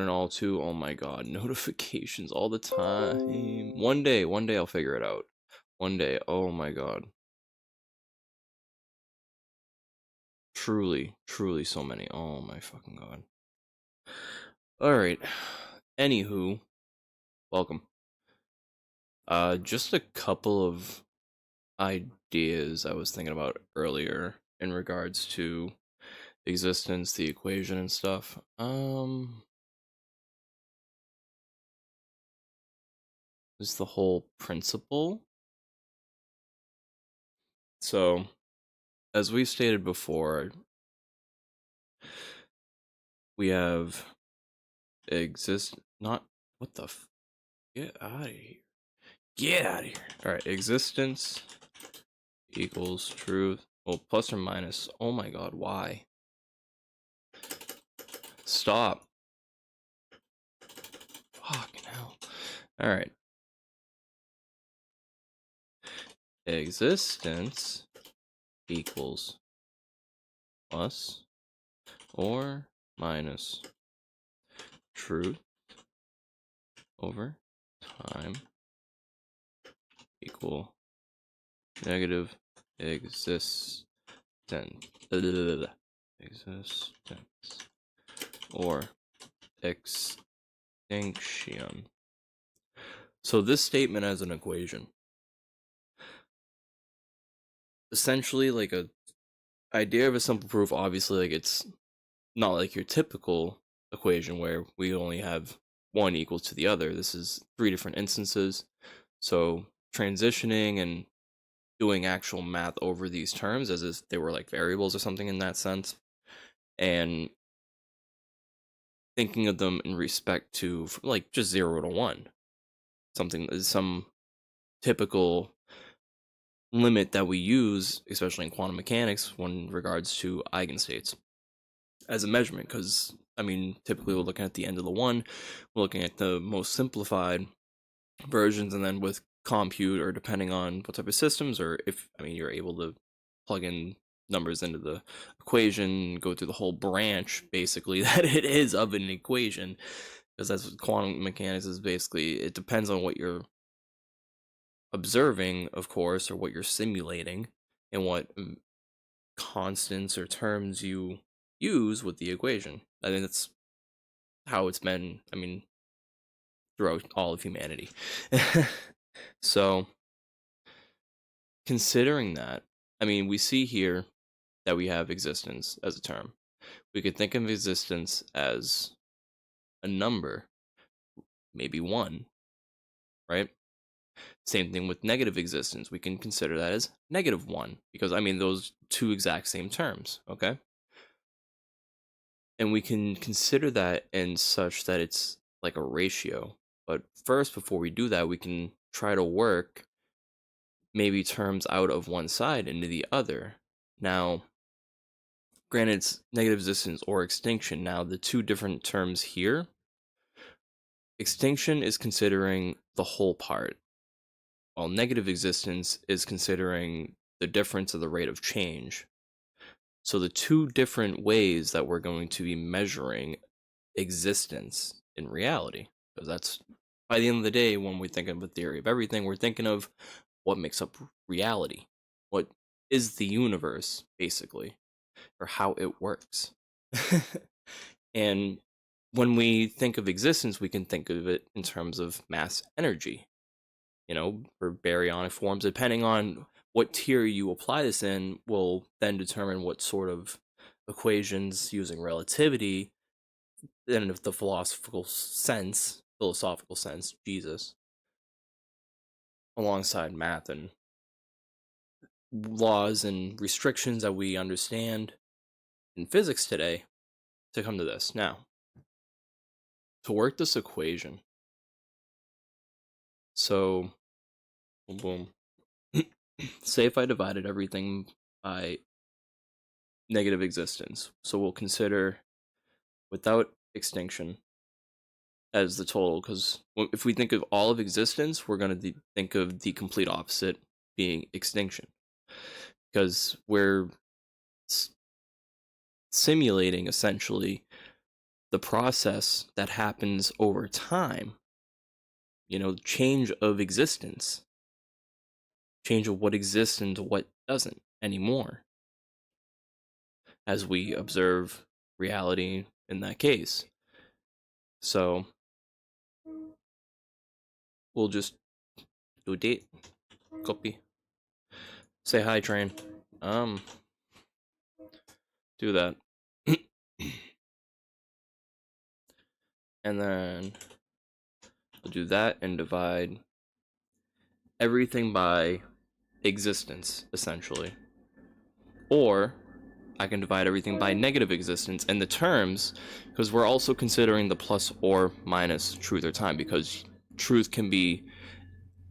one and all too. Oh my god, notifications all the time. One day I'll figure it out. One day. Oh my god. Truly, truly so many. Oh my fucking god. Alright. Anywho, welcome. Just a couple of ideas I was thinking about earlier in regards to existence, the equation and stuff. Is the whole principle. So, as we stated before, we have not what the get out of here. Get out of here. All right, existence equals truth. Well, plus or minus. Oh my god, why? Stop. Fucking hell. All right. Existence equals plus or minus truth over time equal negative existence or extinction. So this statement has an equation. Essentially, like a idea of a simple proof, obviously, like it's not like your typical equation where we only have one equal to the other. This is 3 different instances. So transitioning and doing actual math over these terms as if they were like variables or something in that sense, and thinking of them in respect to like just 0 to 1, some typical limit that we use, especially in quantum mechanics, when regards to eigenstates as a measurement. Because I mean, typically we're looking at the end of the one, we're looking at the most simplified versions, and then with compute, or depending on what type of systems, or if you're able to plug in numbers into the equation, go through the whole branch basically that it is of an equation, because that's what quantum mechanics is basically. It depends on what you're observing, of course, or what you're simulating, and what constants or terms you use with the equation. I think that's how it's been, throughout all of humanity. So, considering that, we see here that we have existence as a term. We could think of existence as a number, maybe 1, right? Same thing with negative existence. We can consider that as -1, because those two exact same terms, okay? And we can consider that in such that it's like a ratio. But first, before we do that, we can try to work maybe terms out of one side into the other. Now, granted, it's negative existence or extinction. Now, the two different terms here, extinction is considering the whole part, while negative existence is considering the difference of the rate of change. So the two different ways that we're going to be measuring existence in reality, because that's, by the end of the day, when we think of a theory of everything, we're thinking of what makes up reality, what is the universe, basically, or how it works. And when we think of existence, we can think of it in terms of mass energy, for baryonic forms. Depending on what tier you apply this in, will then determine what sort of equations using relativity, then if the philosophical sense, Jesus, alongside math and laws and restrictions that we understand in physics today, to come to this. Now, to work this equation, so boom, say if I divided everything by negative existence, so we'll consider without extinction as the total, because if we think of all of existence, we're going to think of the complete opposite being extinction, because we're simulating essentially the process that happens over time, change of existence, change of what exists into what doesn't anymore, as we observe reality in that case. So we'll just do a date. Copy. Say hi, train. Do that. And then we'll do that and divide everything by existence, essentially. Or I can divide everything by negative existence, and the terms, because we're also considering the plus or minus truth or time, because truth can be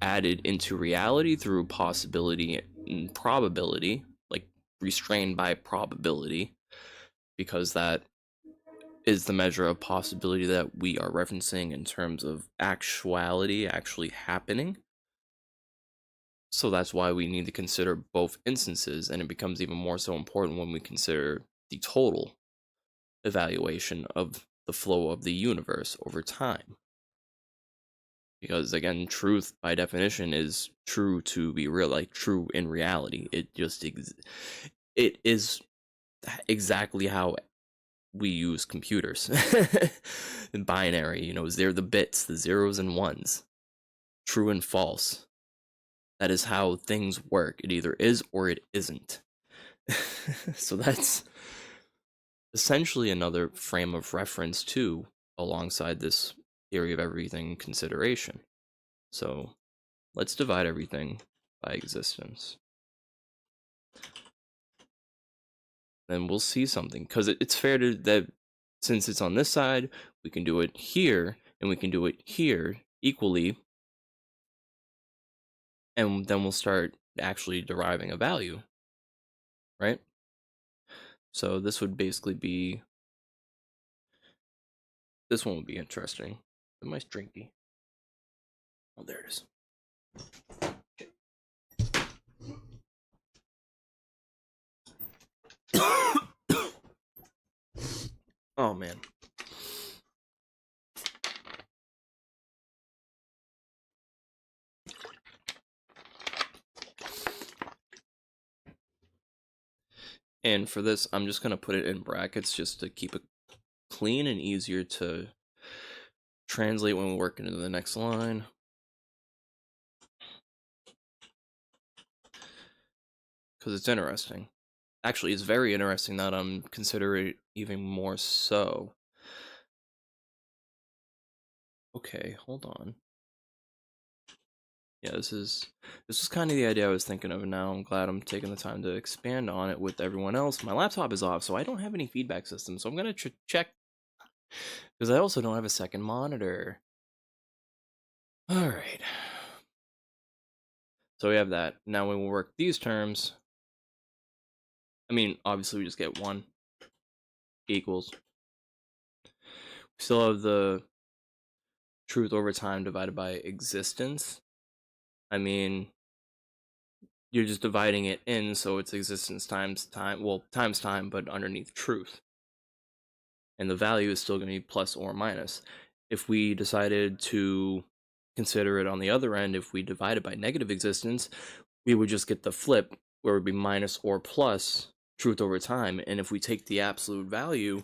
added into reality through possibility and probability, like restrained by probability, because that is the measure of possibility that we are referencing in terms of actuality actually happening. So that's why we need to consider both instances, and it becomes even more so important when we consider the total evaluation of the flow of the universe over time. Because again, truth by definition is true to be real, like true in reality. It just it is exactly how we use computers. In binary, they're the bits, the zeros and ones, true and false. That is how things work. It either is or it isn't. So that's essentially another frame of reference too, alongside this theory of everything consideration. So let's divide everything by existence. Then we'll see something, because it's fair to that since it's on this side, we can do it here and we can do it here equally, and then we'll start actually deriving a value, right? So this would basically be, this one would be interesting. Am I drinky? Oh, there it is. Oh man. And for this, I'm just going to put it in brackets just to keep it clean and easier to translate when we work into the next line. Because it's interesting. Actually, it's very interesting that I'm considering even more so. Okay, hold on. Yeah, this is kind of the idea I was thinking of, and now I'm glad I'm taking the time to expand on it with everyone else. My laptop is off, so I don't have any feedback system, so I'm going to check, because I also don't have a second monitor. Alright. So we have that. Now when we work these terms, I mean, obviously we just get 1 equals. We still have the truth over time divided by existence. I mean, you're just dividing it in, so it's existence times time, well, times time, but underneath truth. And the value is still going to be plus or minus. If we decided to consider it on the other end, if we divide it by negative existence, we would just get the flip, where it would be minus or plus truth over time. And if we take the absolute value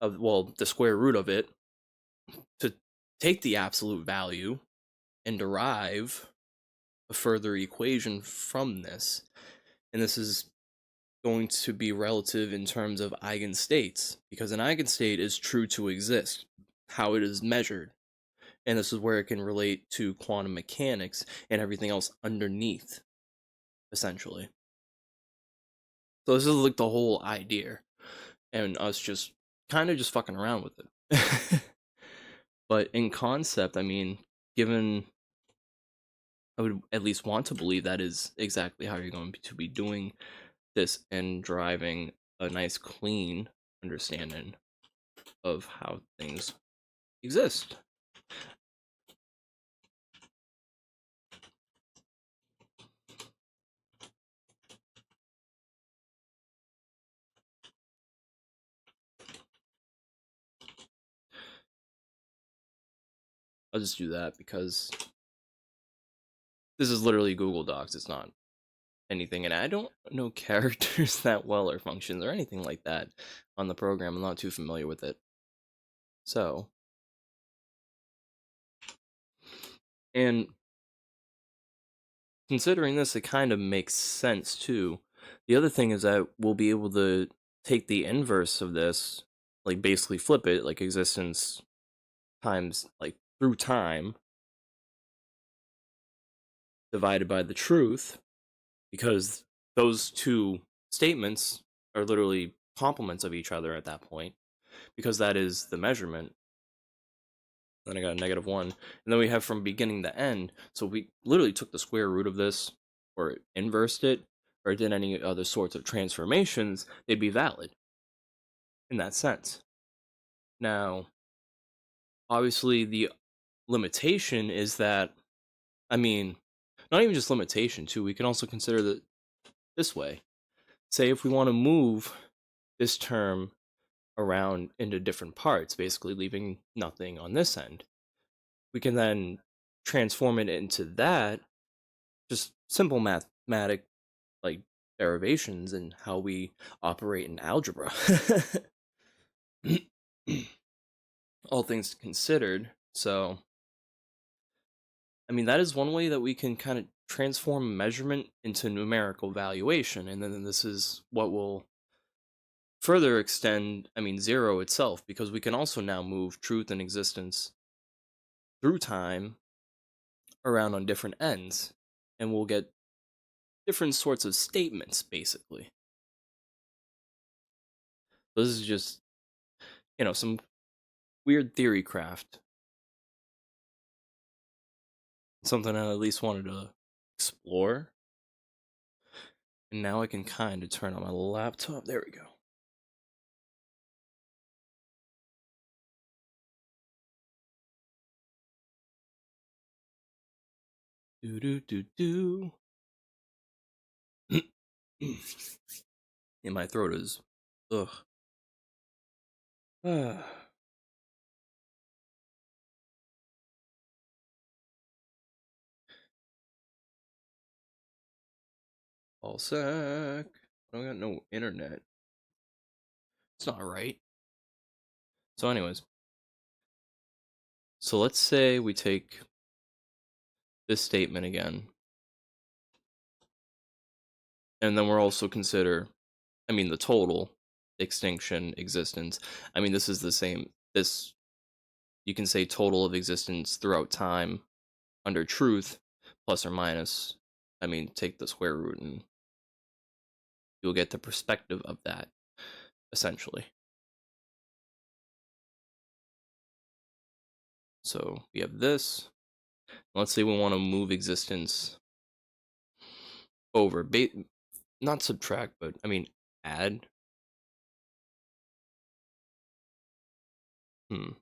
of, well, the square root of it, to take the absolute value and derive a further equation from this, and this is going to be relative in terms of eigenstates, because an eigenstate is true to exist, how it is measured, and this is where it can relate to quantum mechanics and everything else underneath, essentially. So this is like the whole idea, and us just kind of just fucking around with it. But in concept, I mean, given, I would at least want to believe that is exactly how you're going to be doing this and driving a nice clean understanding of how things exist. I'll just do that because this is literally Google Docs. It's not anything, and I don't know characters that well or functions or anything like that on the program. I'm not too familiar with it. So, and considering this, it kind of makes sense too. The other thing is that we'll be able to take the inverse of this, like basically flip it, like existence times, like through time, divided by the truth, because those two statements are literally complements of each other at that point, because that is the measurement. Then I got a -1, and then we have from beginning to end. So we literally took the square root of this, or inversed it, or did any other sorts of transformations, they'd be valid in that sense. Now, obviously, the limitation is that, I mean, not even just limitation, too, we can also consider that this way. Say if we want to move this term around into different parts, basically leaving nothing on this end, we can then transform it into that, just simple mathematic like derivations and how we operate in algebra. All things considered. So, I mean, that is one way that we can kind of transform measurement into numerical valuation, and then this is what will further extend, I mean, zero itself, because we can also now move truth and existence through time around on different ends, and we'll get different sorts of statements, basically. This is just, some weird theory craft. Something I at least wanted to explore. And now I can kind of turn on my laptop. There we go. Do do do do. And my throat is, ugh. All sec. I got no internet. It's not right. So, anyways, so let's say we take this statement again, and then we're also consider, I mean, the total extinction existence. I mean, this is the same. This, you can say total of existence throughout time under truth, plus or minus. I mean, take the square root and you'll get the perspective of that, essentially. So we have this. Let's say we want to move existence over, not subtract, but I mean add. Hmm.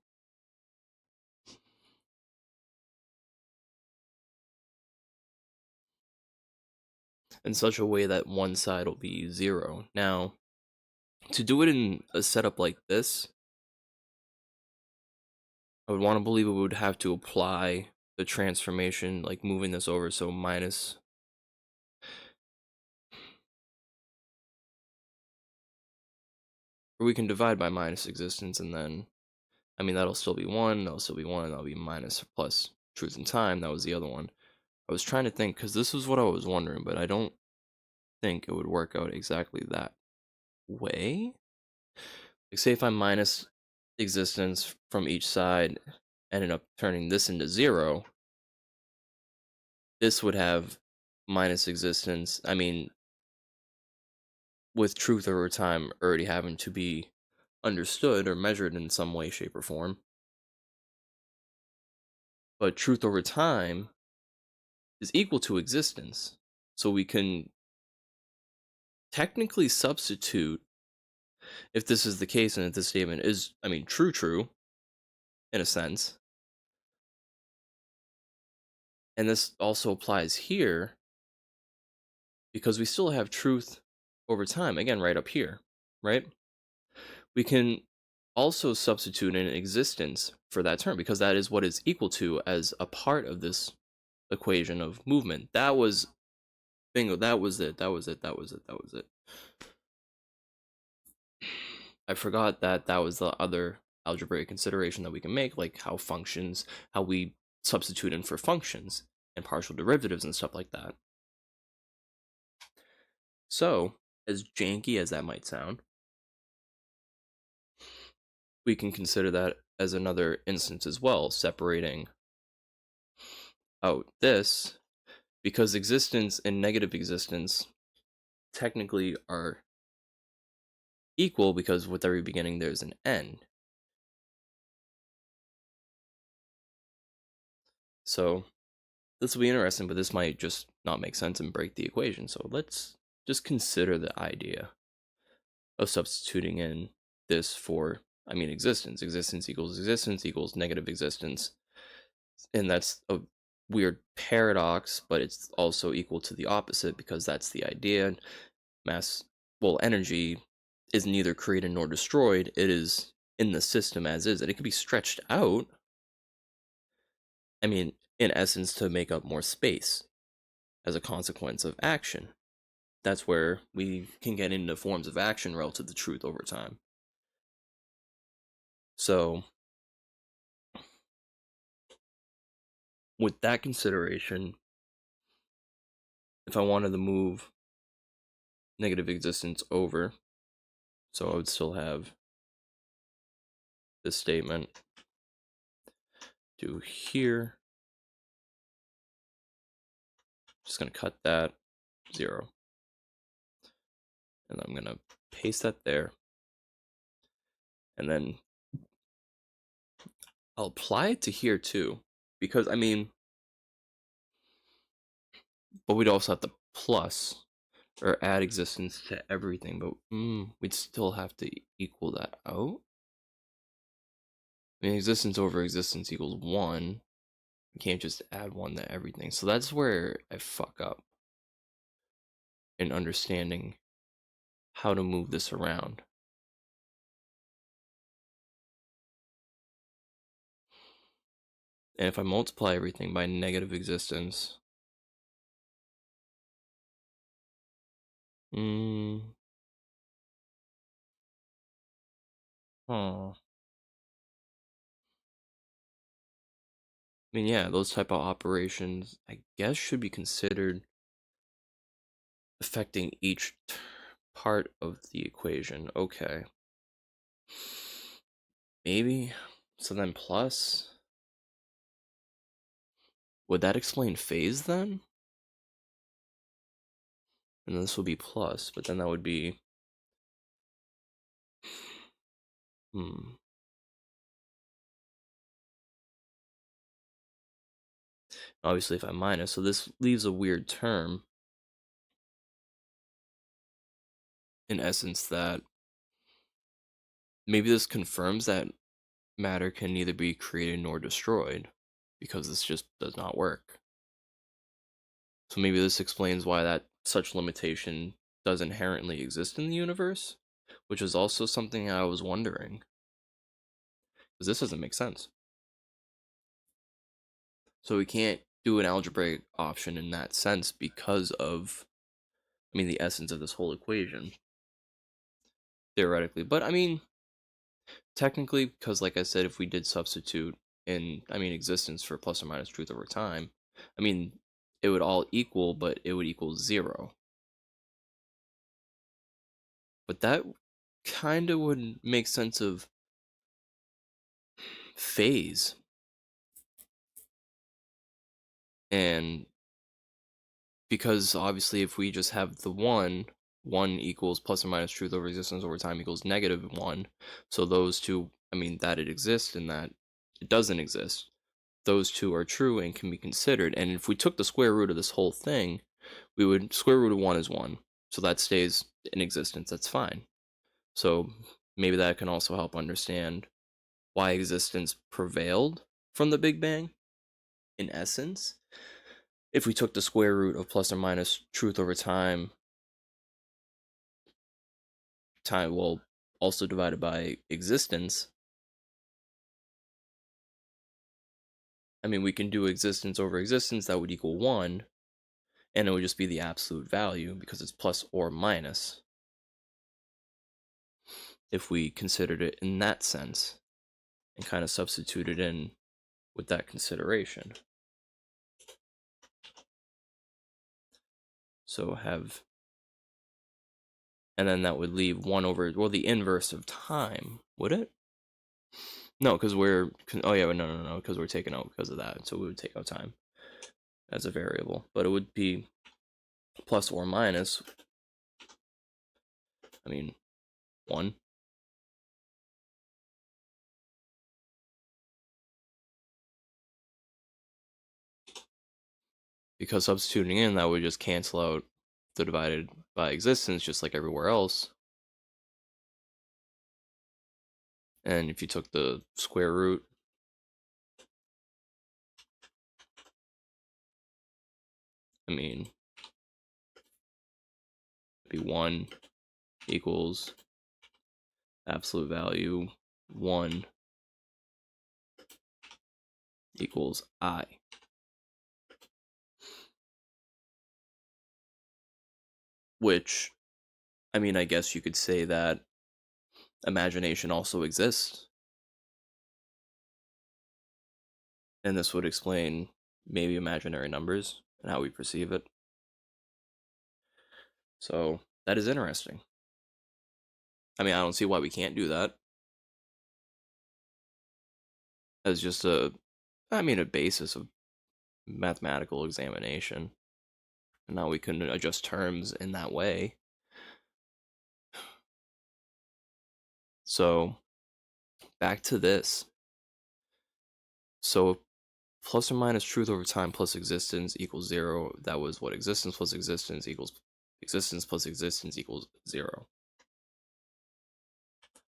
In such a way that one side will be 0. Now, to do it in a setup like this, I would want to believe it would have to apply the transformation, like moving this over, so minus. Or we can divide by minus existence, and then, I mean, that'll still be 1, that'll still be 1, and that'll be minus plus truth and time. That was the other one. I was trying to think, because this is what I was wondering, but I don't think it would work out exactly that way. Like, say if I minus existence from each side, ended up turning this into 0, this would have minus existence. I mean, with truth over time already having to be understood or measured in some way, shape, or form. But truth over time is equal to existence. So we can technically substitute, if this is the case and if this statement is, I mean, true, in a sense. And this also applies here because we still have truth over time, again, right up here, right? We can also substitute in existence for that term, because that is what is equal to as a part of this equation of movement. That was bingo. That was it. That was it. That was it. That was it. I forgot that that was the other algebraic consideration that we can make, like how we substitute in for functions and partial derivatives and stuff like that. So, as janky as that might sound, we can consider that as another instance as well, separating out this, because existence and negative existence technically are equal, because with every beginning there's an end. So this will be interesting, but this might just not make sense and break the equation. So let's just consider the idea of substituting in this for, existence. Existence equals negative existence. And that's a weird paradox, but it's also equal to the opposite, because that's the idea. Energy is neither created nor destroyed. It is in the system as is, and it can be stretched out, in essence, to make up more space as a consequence of action. That's where we can get into forms of action relative to truth over time. So, with that consideration, if I wanted to move negative existence over, so I would still have this statement do here. Just going to cut that 0. And I'm going to paste that there. And then I'll apply it to here too. Because, but we'd also have to plus or add existence to everything. But we'd still have to equal that out. Existence over existence equals 1. You can't just add 1 to everything. So that's where I fuck up in understanding how to move this around. And if I multiply everything by negative existence, yeah, those type of operations, I guess, should be considered affecting each part of the equation. Okay. Maybe. So then plus. Would that explain phase then? And this will be plus, but then that would be... Obviously if I minus, so this leaves a weird term. In essence, that maybe this confirms that matter can neither be created nor destroyed, because this just does not work. So maybe this explains why that such limitation does inherently exist in the universe, which is also something I was wondering, because this doesn't make sense. So we can't do an algebraic option in that sense because of, the essence of this whole equation, theoretically. But technically, because like I said, if we did substitute in, existence for plus or minus truth over time, it would all equal, but it would equal 0. But that kind of would make sense of phase. And because obviously if we just have the 1 equals plus or minus truth over existence over time equals negative 1. So those two, that it exists and that it doesn't exist. Those two are true and can be considered. And if we took the square root of this whole thing, we would, square root of 1 is 1. So that stays in existence. That's fine. So maybe that can also help understand why existence prevailed from the Big Bang, in essence. If we took the square root of plus or minus truth over time, well, also divided by existence, I mean, we can do existence over existence, that would equal 1, and it would just be the absolute value because it's plus or minus if we considered it in that sense and kind of substituted in with that consideration. So have, and then that would leave 1 over, well, the inverse of time, would it? No, because we're, oh yeah, no, because we're taking out because of that, so we would take out time as a variable, but it would be plus or minus, I mean, 1. Because substituting in, that would just cancel out the divided by existence, just like everywhere else. And if you took the square root, I mean, it'd be 1 equals absolute value 1 equals I. Which, I mean, I guess you could say that imagination also exists. And this would explain maybe imaginary numbers and how we perceive it. So that is interesting. I mean, I don't see why we can't do that. As just a basis of mathematical examination. And now we can adjust terms in that way. So back to this. So plus or minus truth over time plus existence equals 0. That was what existence plus existence equals existence plus existence equals 0.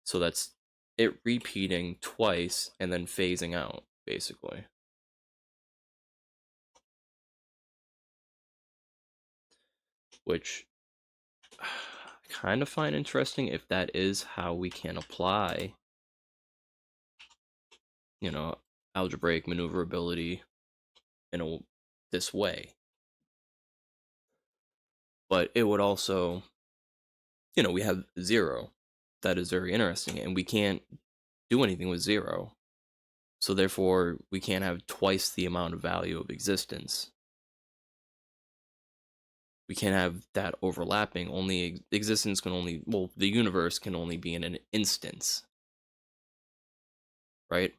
So that's it repeating twice and then phasing out, basically. Which I kind of find interesting if that is how we can apply, algebraic maneuverability in this way. But it would also, we have 0. That is very interesting, and we can't do anything with 0. So therefore, we can't have twice the amount of value of existence. We can't have that overlapping. Only existence can only, well, the universe can only be in an instance, right?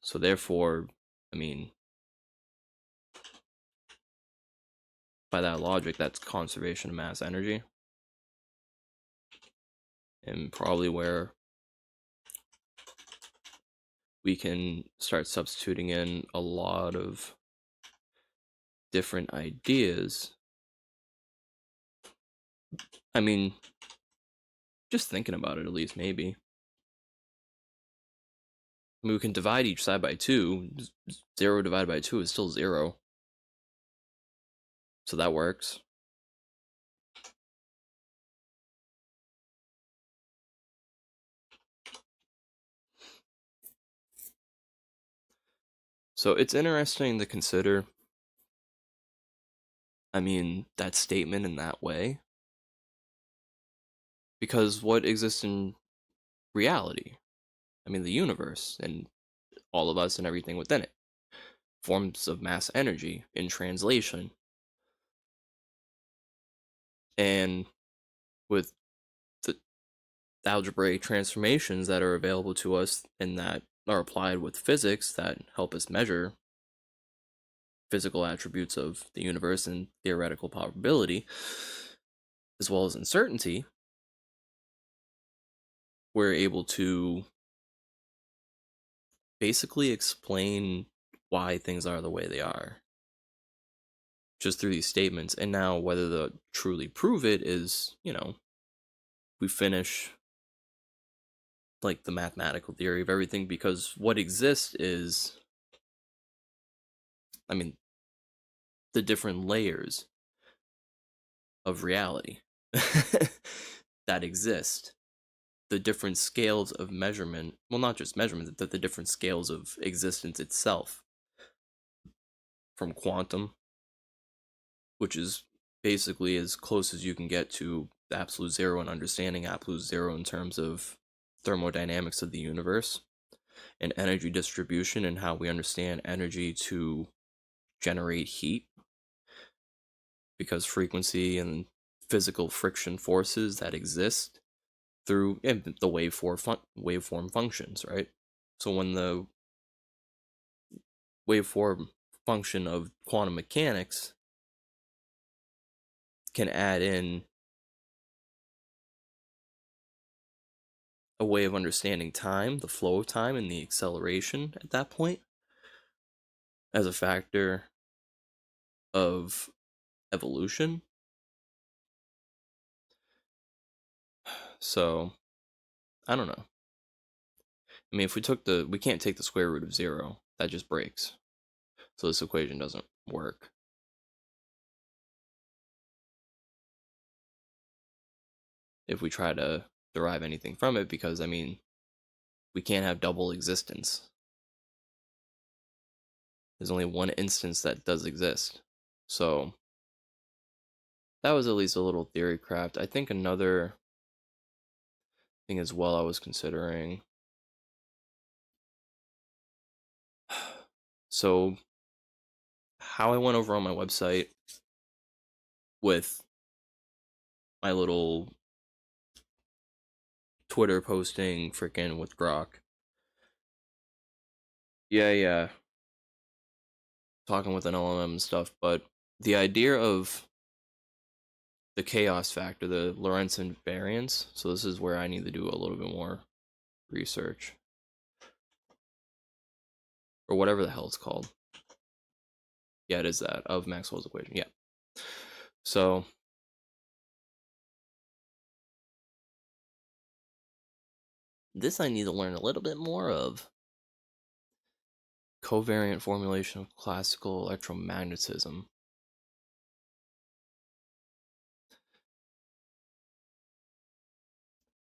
So therefore, I mean, by that logic, that's conservation of mass energy. And probably where we can start substituting in a lot of different ideas. I mean, just thinking about it, at least, maybe. I mean, we can divide each side by 2. 0 divided by 2 is still 0. So that works. So it's interesting to consider, I mean, that statement in that way. Because what exists in reality? I mean, the universe and all of us and everything within it. Forms of mass energy in translation. And with the algebraic transformations that are available to us and that are applied with physics that help us measure physical attributes of the universe and theoretical probability, as well as uncertainty, we're able to basically explain why things are the way they are just through these statements. And now whether to truly prove it is, we finish like the mathematical theory of everything, because what exists is, I mean, the different layers of reality. that exist, the different scales of measurement, well, not just measurement, the different scales of existence itself, from quantum, which is basically as close as you can get to absolute zero and understanding absolute zero in terms of thermodynamics of the universe and energy distribution and how we understand energy to generate heat, because frequency and physical friction forces that exist through the waveform functions, right? So when the waveform function of quantum mechanics can add in a way of understanding time, the flow of time, and the acceleration at that point as a factor of evolution. So, I don't know. I mean, if we can't take the square root of zero, that just breaks. So this equation doesn't work. If we try to derive anything from it, because, I mean, we can't have double existence. There's only one instance that does exist. So, that was at least a little theory craft. I think another thing as well I was considering. So, how I went over on my website with my little Twitter posting freaking with Grok. Yeah. Talking with an LLM and stuff, but the idea of the chaos factor, the Lorentz invariance, so this is where I need to do a little bit more research. Or whatever the hell it's called. Yeah, it is that, of Maxwell's equation, yeah. So, this I need to learn a little bit more of. Covariant formulation of classical electromagnetism.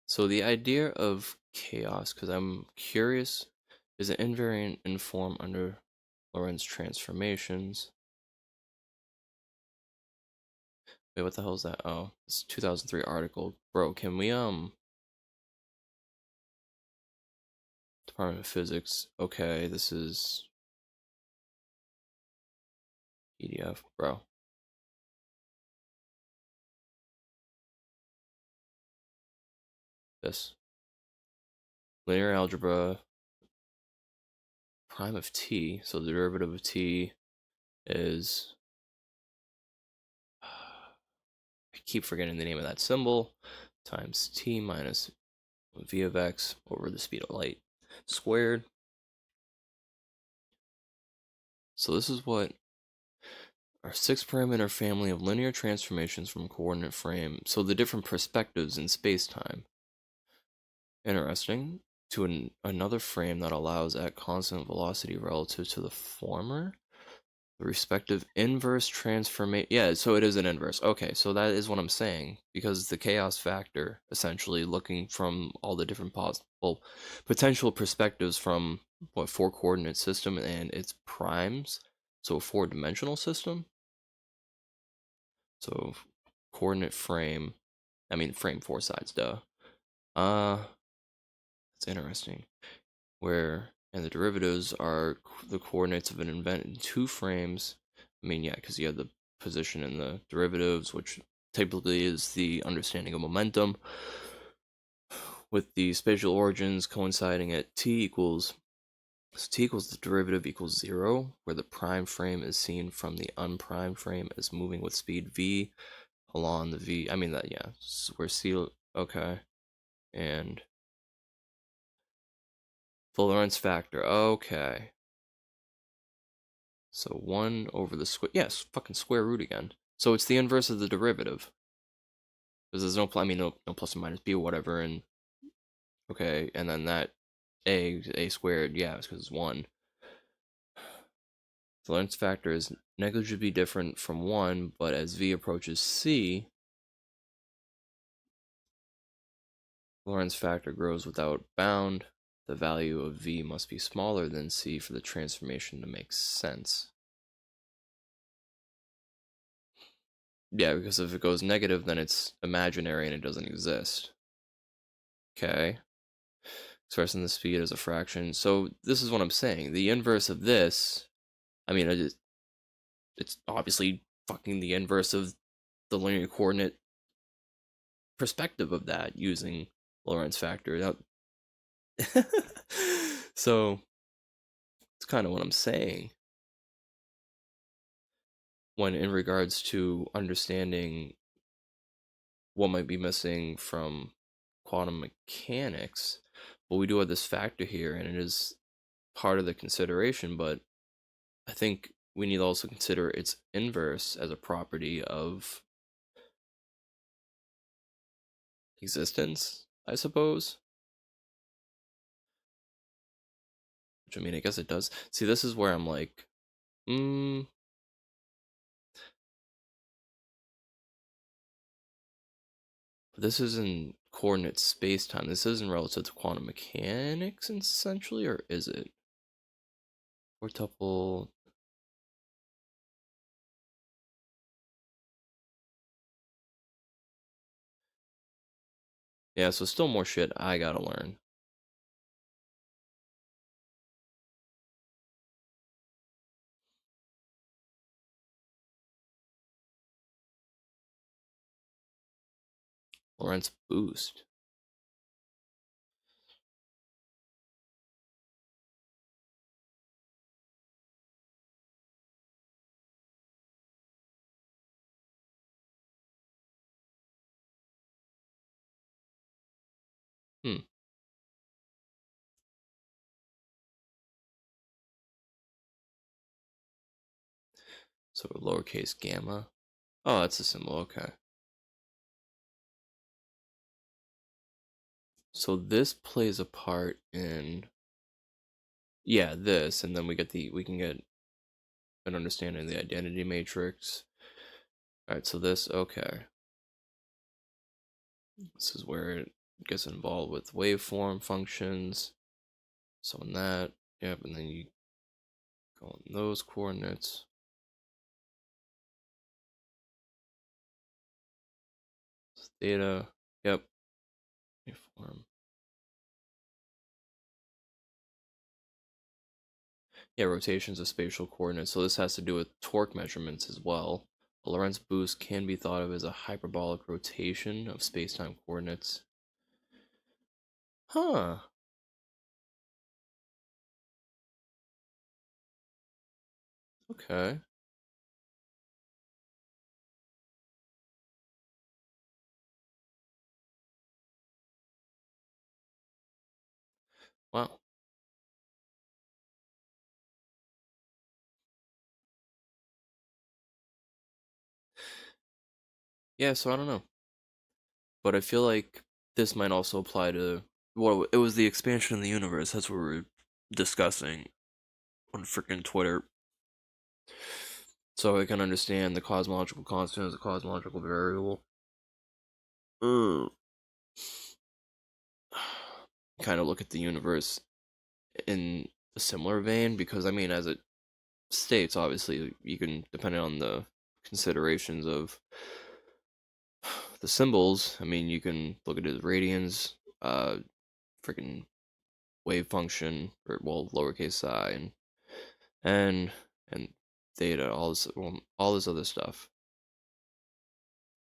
So the idea of chaos, because I'm curious, is an invariant in form under Lorentz transformations. Wait, what the hell is that? Oh, it's a 2003 article. Bro, can we, Department of Physics. Okay, this is PDF, bro. This. Linear algebra, prime of t, so the derivative of t is, I keep forgetting the name of that symbol, times t minus v of x over the speed of light squared. So this is what our 6-parameter family of linear transformations from coordinate frame. So the different perspectives in space-time. Interesting. To another frame that allows at constant velocity relative to the former. The respective inverse transformation. Yeah, so it is an inverse. Okay, so that is what I'm saying. Because the chaos factor, essentially looking from all the different possible potential perspectives from what 4-coordinate system and its primes. So a 4-dimensional system. So coordinate frame. I mean frame 4 sides, duh. It's interesting. Where and the derivatives are the coordinates of an event in 2 frames. I mean, yeah, because you have the position and the derivatives, which typically is the understanding of momentum, with the spatial origins coinciding at t equals, so t equals the derivative equals 0, where the prime frame is seen from the unprimed frame as moving with speed v along the v. I mean that, yeah, where c, okay, and the Lorentz factor, okay. So 1 over the square, yes, fucking square root again. So it's the inverse of the derivative. Because there's no, no plus or minus b or whatever, and, okay, and then that a squared, yeah, it's because it's 1. The Lorentz factor is negligibly different from 1, but as v approaches c, Lorentz factor grows without bound. The value of v must be smaller than c for the transformation to make sense. Yeah, because if it goes negative, then it's imaginary and it doesn't exist. Okay. Expressing the speed as a fraction. So this is what I'm saying. The inverse of this, I mean, it's obviously fucking the inverse of the linear coordinate perspective of that using Lorentz factor. So it's kind of what I'm saying when in regards to understanding what might be missing from quantum mechanics. But we do have this factor here, and it is part of the consideration, but I think we need to also consider its inverse as a property of existence, I suppose. Which, I mean, I guess it does. See, this is where I'm like, this isn't coordinate space-time. This isn't relative to quantum mechanics, essentially, or is it? Or tuple. Yeah, so still more shit I gotta learn. Lorentz boost. Hmm. So lowercase gamma. Oh, that's a symbol. Okay. So this plays a part in, yeah, this, and then we can get an understanding of the identity matrix. All right, so this, okay. This is where it gets involved with waveform functions. So in that, yep, and then you go on those coordinates. Theta, yep, waveform. Yeah, rotations of spatial coordinates. So this has to do with torque measurements as well. A Lorentz boost can be thought of as a hyperbolic rotation of space-time coordinates. Huh. Okay. Wow. Yeah, so I don't know. But I feel like this might also apply to, well, it was the expansion of the universe. That's what we were discussing on freaking Twitter. So I can understand the cosmological constant as a cosmological variable. Mm. Kind of look at the universe in a similar vein because, I mean, as it states, obviously, you can, depending on the considerations of the symbols, I mean, you can look at it as radians, freaking wave function, or, well, lowercase I, and and theta, all this, well, all this other stuff.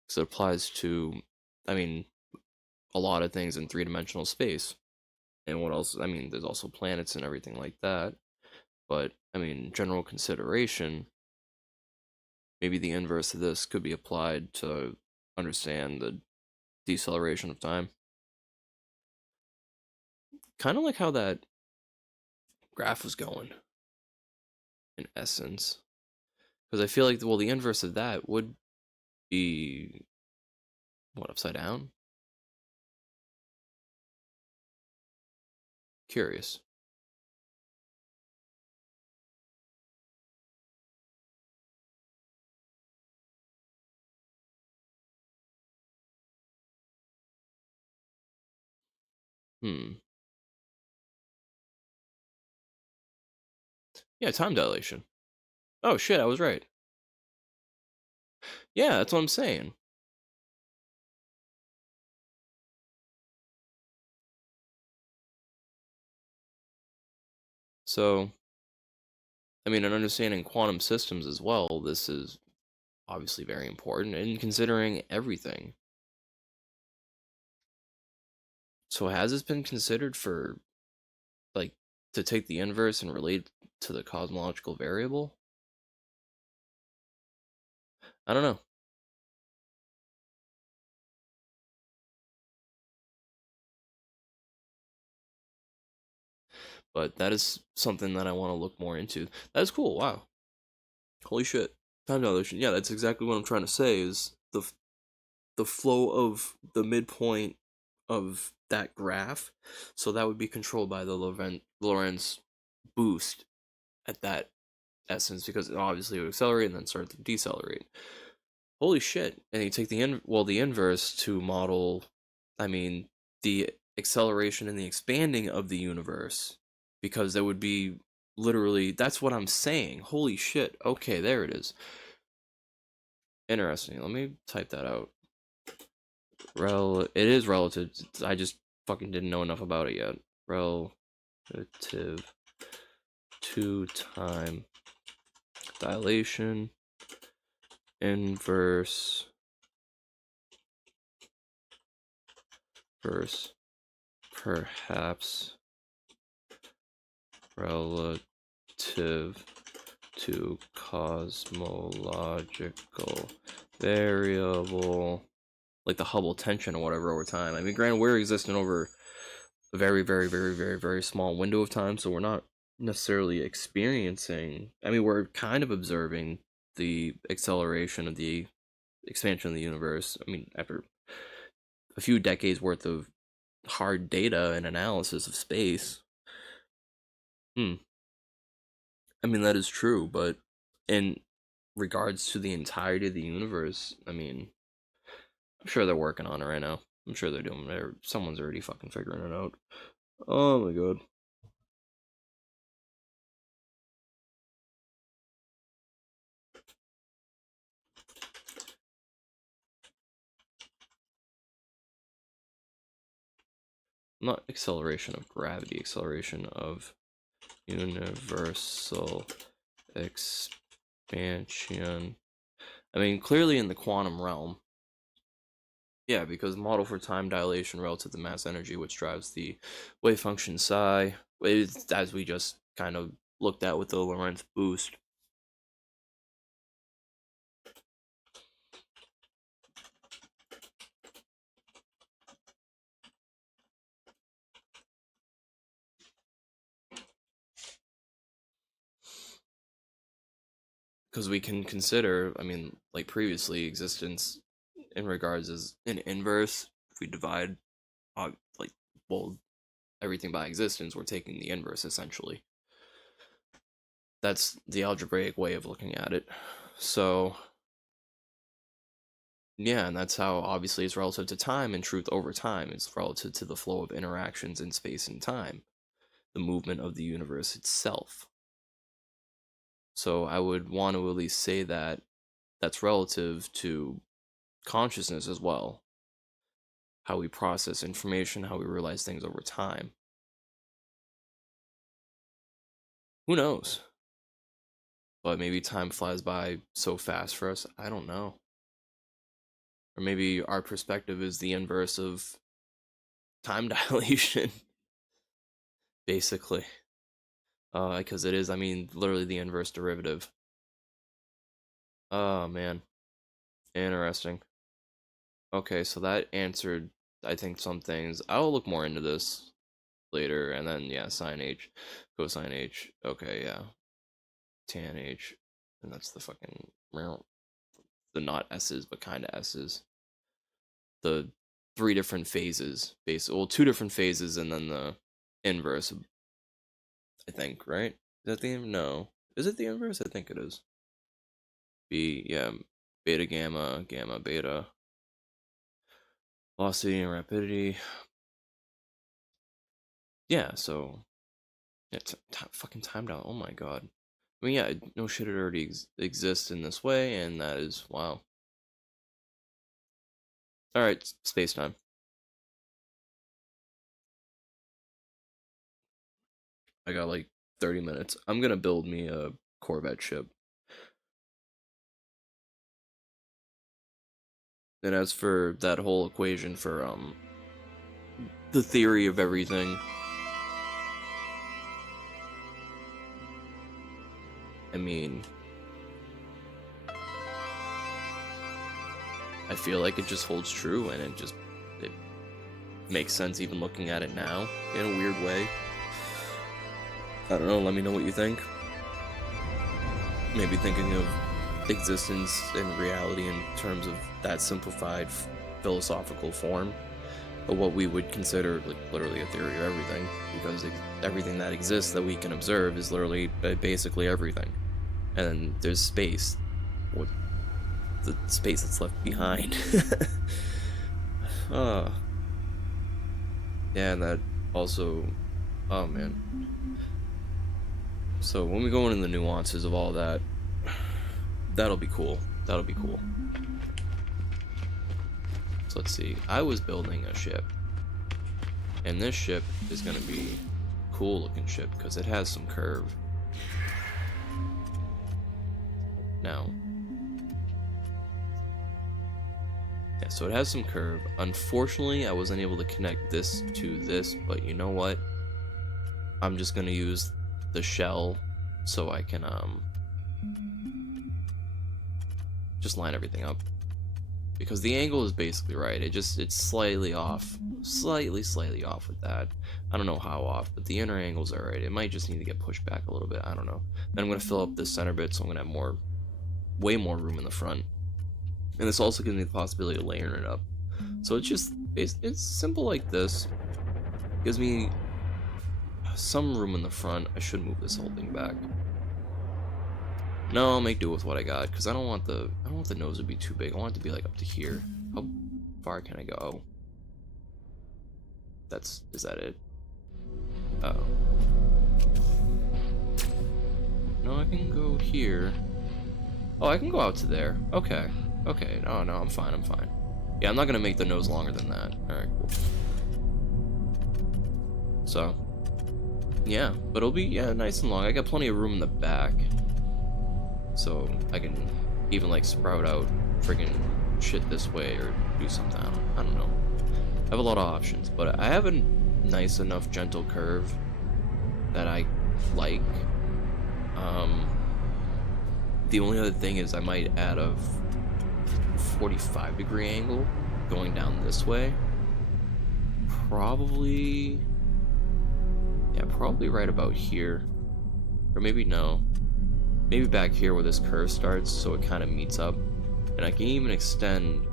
So it applies to, I mean, a lot of things in three-dimensional space. And what else? I mean, there's also planets and everything like that. But I mean, general consideration, maybe the inverse of this could be applied to understand the deceleration of time. Kind of like how that graph was going, in essence. Because I feel like, well, the inverse of that would be, what, upside down? Curious. Hmm. Yeah, time dilation. Oh shit, I was right. Yeah, that's what I'm saying. So, I mean, in understanding quantum systems as well, this is obviously very important in considering everything. So, has this been considered for, like, to take the inverse and relate to the cosmological variable? I don't know, but that is something that I want to look more into. That is cool. Wow. Holy shit. Time dilation. Yeah, that's exactly what I'm trying to say is the flow of the midpoint of that graph. So that would be controlled by the Lorentz boost at that essence because obviously it would accelerate and then start to decelerate. Holy shit. And you take the inverse to model, I mean, the acceleration and the expanding of the universe because that would be literally that's what I'm saying. Holy shit. Okay, there it is. Interesting. Let me type that out. It is relative. I just fucking didn't know enough about it yet. Relative to time dilation inverse verse perhaps relative to cosmological variable, like the Hubble tension or whatever over time. I mean, granted, we're existing over a very, very, very, very, very small window of time, so we're not necessarily experiencing. I mean, we're kind of observing the acceleration of the expansion of the universe. I mean, after a few decades worth of hard data and analysis of space. Hmm. I mean, that is true, but in regards to the entirety of the universe, I mean, I'm sure they're working on it right now. I'm sure they're doing it. Someone's already fucking figuring it out. Oh my god. Not acceleration of gravity, acceleration of universal expansion. I mean, clearly in the quantum realm. Yeah, because model for time dilation relative to mass energy, which drives the wave function psi, as we just kind of looked at with the Lorentz boost. Because we can consider, I mean, like previously, existence in regards as an inverse. If we divide, like, well, everything by existence, we're taking the inverse essentially. That's the algebraic way of looking at it. So, yeah, and that's how obviously it's relative to time and truth over time. It's relative to the flow of interactions in space and time, the movement of the universe itself. So, I would want to at least say that that's relative to consciousness as well, how we process information, how we realize things over time. Who knows? But maybe time flies by so fast for us. I don't know. Or maybe our perspective is the inverse of time dilation, basically. Because it is, I mean, literally the inverse derivative. Oh, man. Interesting. Okay, so that answered, I think, some things. I'll look more into this later. And then, yeah, sine H, cosine H. Okay, yeah. Tan H. And that's the fucking, the not S's, but kind of S's. The three different phases, basically. Well, two different phases, and then the inverse. I think, right? Is that the no? Is it the inverse? I think it is. B, yeah, beta gamma, gamma beta, velocity and rapidity. yeah, so yeah, fucking time down. Oh my god. I mean, yeah, no shit, it already exists in this way, and that is wow. All right, space time. I got like 30 minutes. I'm gonna build me a Corvette ship. And as for that whole equation for the theory of everything, I mean, I feel like it just holds true, and it makes sense even looking at it now in a weird way. I don't know, let me know what you think. Maybe thinking of existence and reality in terms of that simplified philosophical form, of what we would consider like literally a theory of everything, because everything that exists that we can observe is literally basically everything. And then there's space, what the space that's left behind. uh yeah, and that also, oh man. So when we go into the nuances of all that, that'll be cool. That'll be cool. So let's see. I was building a ship, and this ship is gonna be a cool looking ship because it has some curve. Now, yeah, so it has some curve. Unfortunately, I wasn't able to connect this to this, but you know what? I'm just gonna use the shell so I can just line everything up, because the angle is basically right. It's slightly off, slightly off with that. I don't know how off, but the inner angles are right. It might just need to get pushed back a little bit. I don't know. Then I'm gonna fill up this center bit, so I'm gonna have way more room in the front, and this also gives me the possibility of layering it up. So it's simple like this. Gives me some room in the front. I should move this whole thing back. No, I'll make do with what I got, because I don't want the nose to be too big. I want it to be like up to here. How far can I go? Is that it? Uh oh. No, I can go here. Oh, I can go out to there. Okay. Okay. No, I'm fine. I'm fine. Yeah, I'm not gonna make the nose longer than that. Alright, cool. So, yeah, but it'll be, yeah, nice and long. I got plenty of room in the back, so I can even like sprout out friggin' shit this way or do something. I don't know. I have a lot of options, but I have a nice enough gentle curve that I like. The only other thing is I might add a 45-degree angle going down this way. Probably, yeah, probably right about here. Or maybe no. Maybe back here where this curve starts, so it kind of meets up. And I can even extend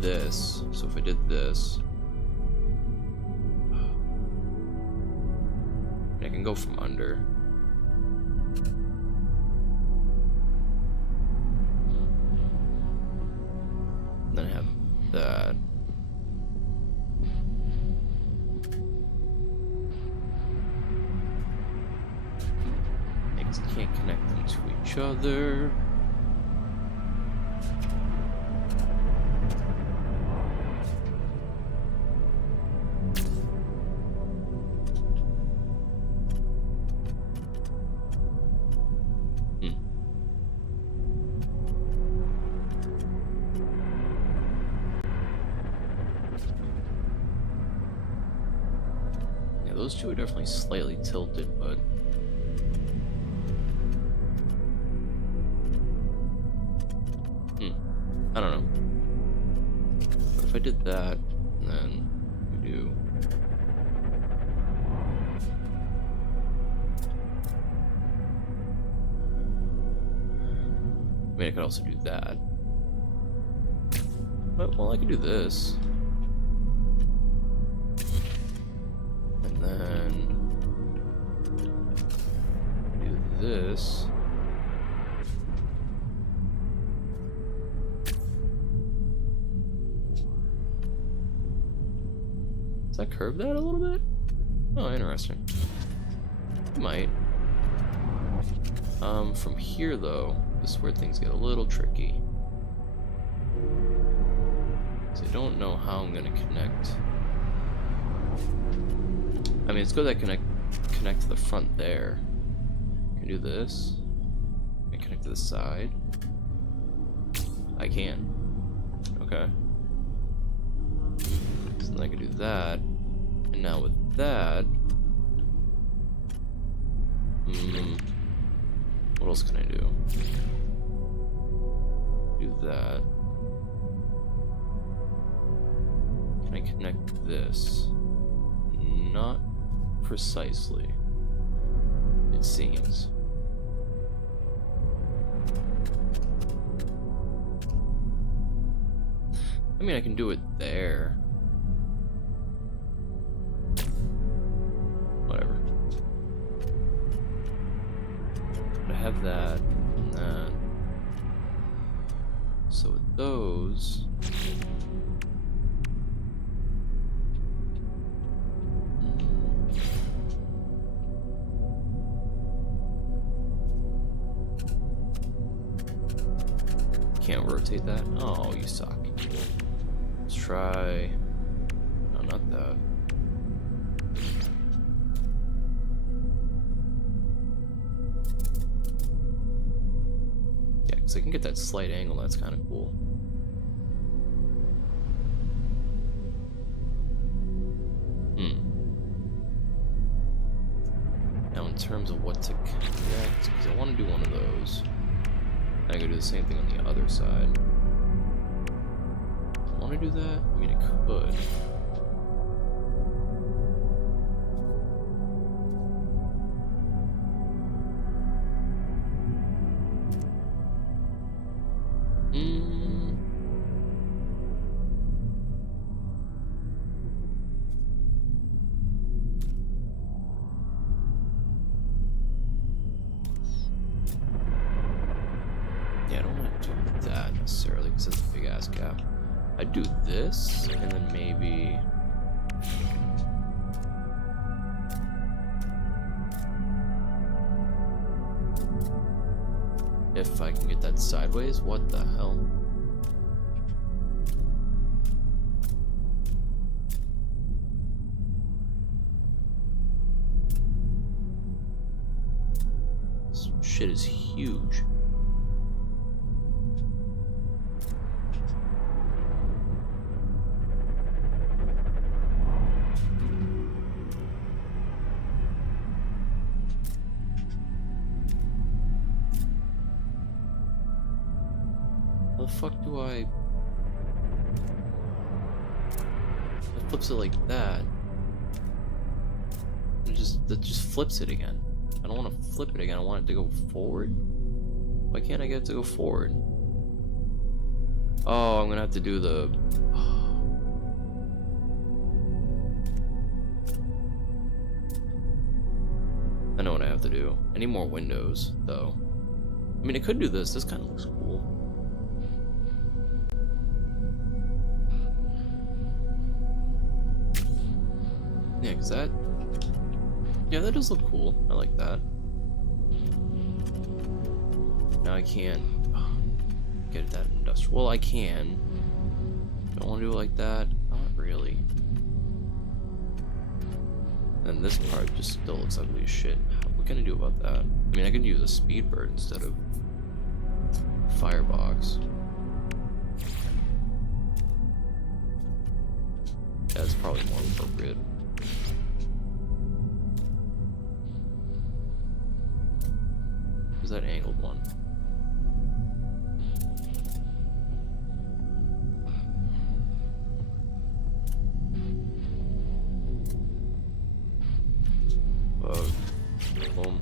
this. So if I did this, I can go from under. And then I have that. I can't connect them to each other. Yeah, those two are definitely slightly tilted, but I don't know. But if I did that, then we do. I mean, I could also do that. But, well, I could do this. And then do this. Does that curve that a little bit? Oh, interesting. Might. From here though, this is where things get a little tricky. So I don't know how I'm gonna connect. I mean, it's good that I connect to the front there. I can do this. I can connect to the side. I can. Okay. So then I can do that. And now with that, what else can I do? Do that. Can I connect this? Not precisely, it seems. I mean, I can do it there. Whatever. But I have that and that. So with those, can't rotate that? Oh, you suck. Let's try... No, not that. Yeah, because I can get that slight angle, that's kind of cool. Now in terms of what to connect, because I want to do one of those. I could do the same thing on the other side. Do I want to do that? I mean, I could. Yeah, I don't want to do that necessarily because it's a big ass gap. I'd do this and then maybe. If I can get that sideways, what the hell? This shit is huge. How the fuck do I... It flips it like that. That just flips it again. I don't want to flip it again, I want it to go forward. Why can't I get it to go forward? Oh, I'm gonna have to do the... I know what I have to do. I need more windows, though. I mean, I could do this. This kind of looks cool. Yeah, because that... Yeah, that does look cool. I like that. Now I can't get that industrial. Well, I can. Don't want to do it like that. Not really. And this part just still looks ugly as shit. What can I do about that? I mean, I could use a speed bird instead of firebox. Yeah, that's probably more appropriate. Where's that angled one? Boom.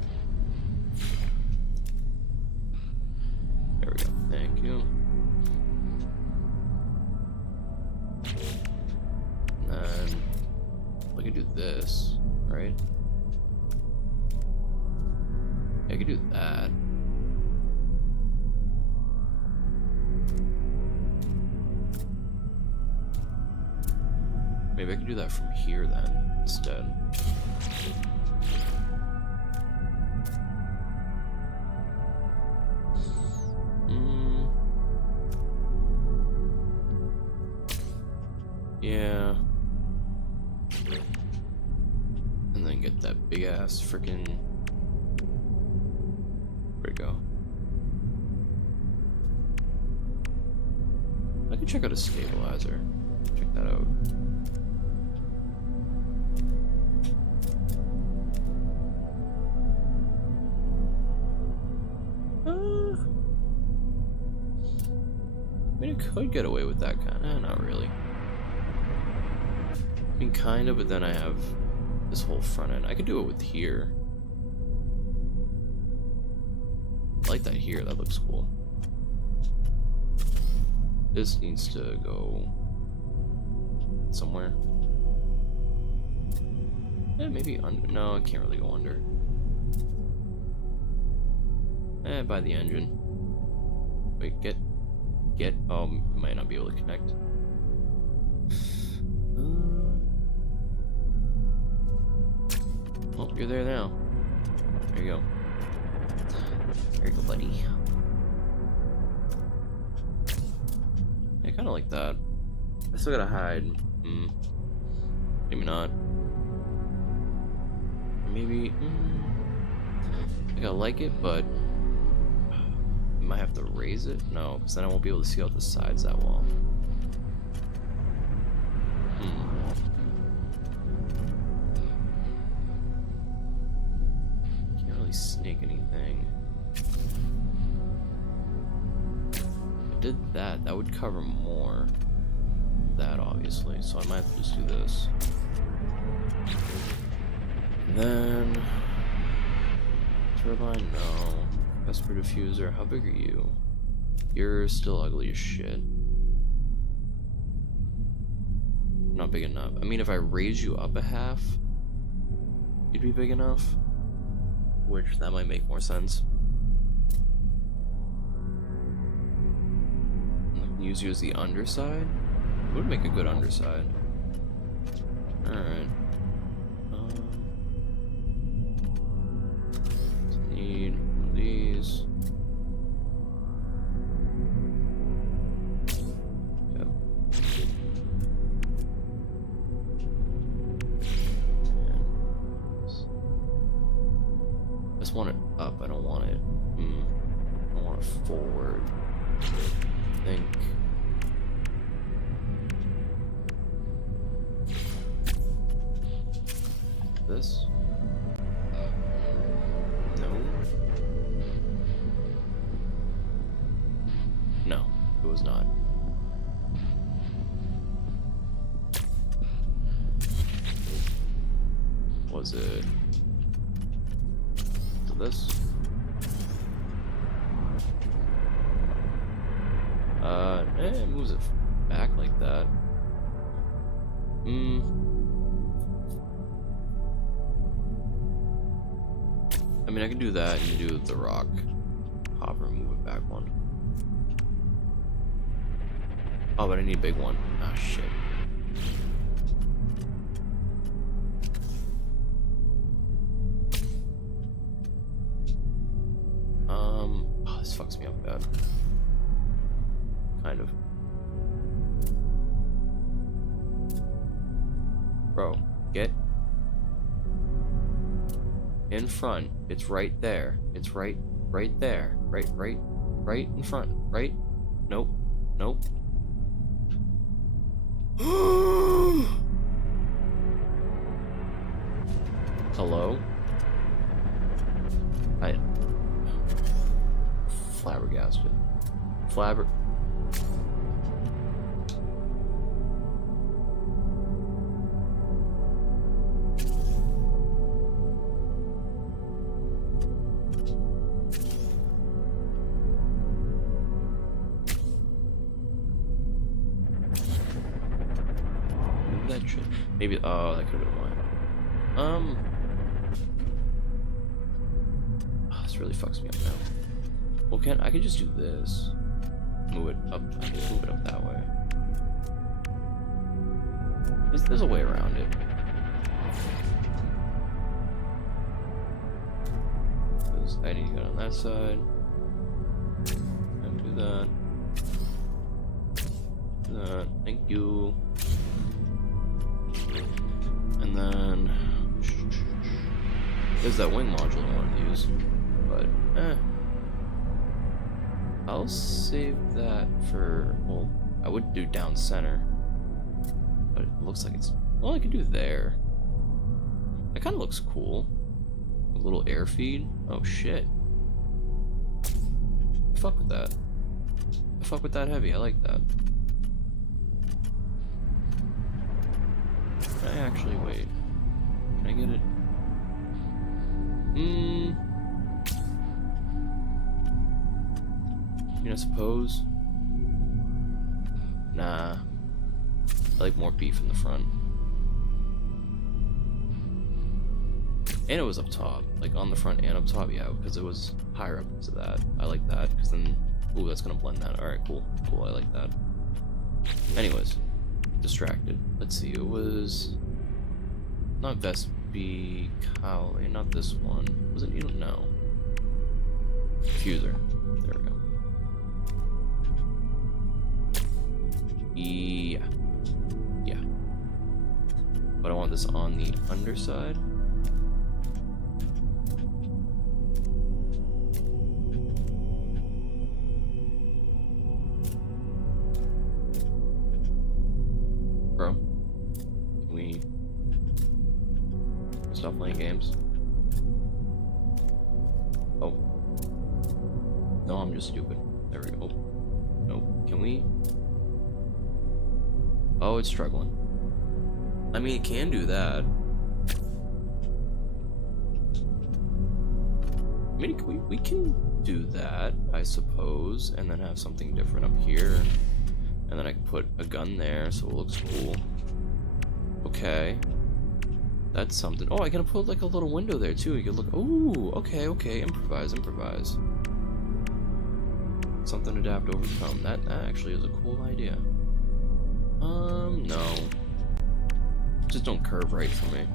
There we go. Thank you. And then we can do this, right? I could do that. Maybe I could do that from here then instead. Yeah. And then get that big ass freaking. Where'd it go? I can check out a stabilizer. Check that out. I mean, I could get away with that kind of. Not really. I mean, kind of, but then I have this whole front end. I could do it with here. I like that here. That looks cool. This needs to go somewhere. Maybe under. No, I can't really go under. By the engine. Wait, get. Oh, might not be able to connect. Oh, you're there now. There you go. There you go, buddy. I kind of like that. I still gotta hide. Maybe not. Maybe. I think I like it, but I might have to raise it. No, because then I won't be able to see out the sides that well. Can't really snake anything. If I did that, that would cover more. That obviously, so I might have to just do this. And then turbine, no. Vesper diffuser, how big are you? You're still ugly as shit. Not big enough. I mean, if I raise you up a half, you'd be big enough. Which, that might make more sense. I can use you as the underside. It would make a good underside. Alright. Need one of these. Yep. I just want it up, I don't want it. I want it forward. I think. This? No, it was not. Was it to this? It moves it back like that. I mean, I can do that and do the rock hopper and move it back one. Oh, but I need a big one. Ah, shit. Oh, this fucks me up bad. Kind of. Bro, get in front. It's right there. It's right there. Right in front. Right? Nope. Nope. Hello? I flabbergasted. That should maybe. Oh, that could have been mine. Oh, this really fucks me up now. Well, I could just do this. Move it up. I can move it up that way. There's a way around it. Because I need to go on that side. And do that. Do that. Thank you. And then there's that wing module I wanted to use. But I'll save that for, well, I would do down center. But it looks like it's, well, I could do there. That kind of looks cool. A little air feed. Oh shit. I fuck with that. I fuck with that heavy. I like that. Can I actually wait? Can I get it? I mean, I suppose. Nah. I like more beef in the front. And it was up top, like on the front and up top, yeah, because it was higher up to that. I like that, because then, ooh, that's gonna blend that. Alright, cool, cool, I like that. Anyways, distracted. Let's see, it was not Vespi Cowley, not this one. Was it needle? No. Diffuser. There we go. Yeah. Yeah. But I want this on the underside. Bro, can we stop playing games? Oh. No, I'm just stupid. There we go. Nope. Can we? Oh, it's struggling. I mean, it can do that. I mean, we can do that, I suppose, and then have something different up here. And then I can put a gun there, so it looks cool. Okay. That's something. Oh, I can put like a little window there too. You can look. Ooh, okay, okay. Improvise, improvise. Something adapt, overcome. That actually is a cool idea. No. Just don't curve right for me.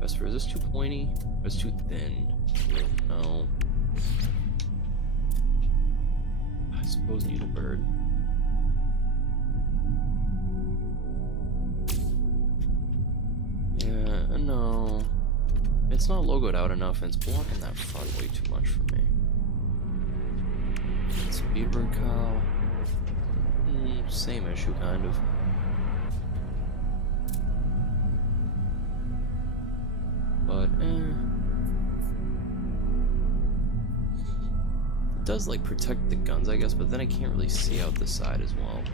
Best for, is this too pointy? Or is it too thin? No. I suppose needlebird. Yeah, no. It's not logoed out enough and it's blocking that front way too much for me. Speedbird cow. Same issue, kind of. But, it does, like, protect the guns, I guess, but then I can't really see out the side as well.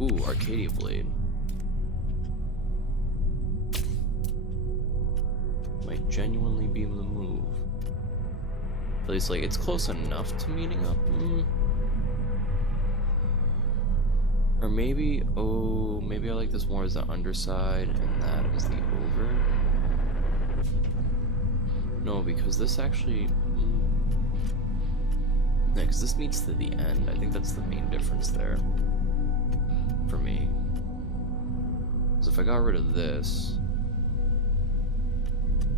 Ooh, Arcadia Blade. Might genuinely be able to move. At least, like, it's close enough to meeting up. Or maybe, oh, maybe I like this more as the underside and that as the over. No, because this actually, yeah, because this meets to the end. I think that's the main difference there for me. Because if I got rid of this,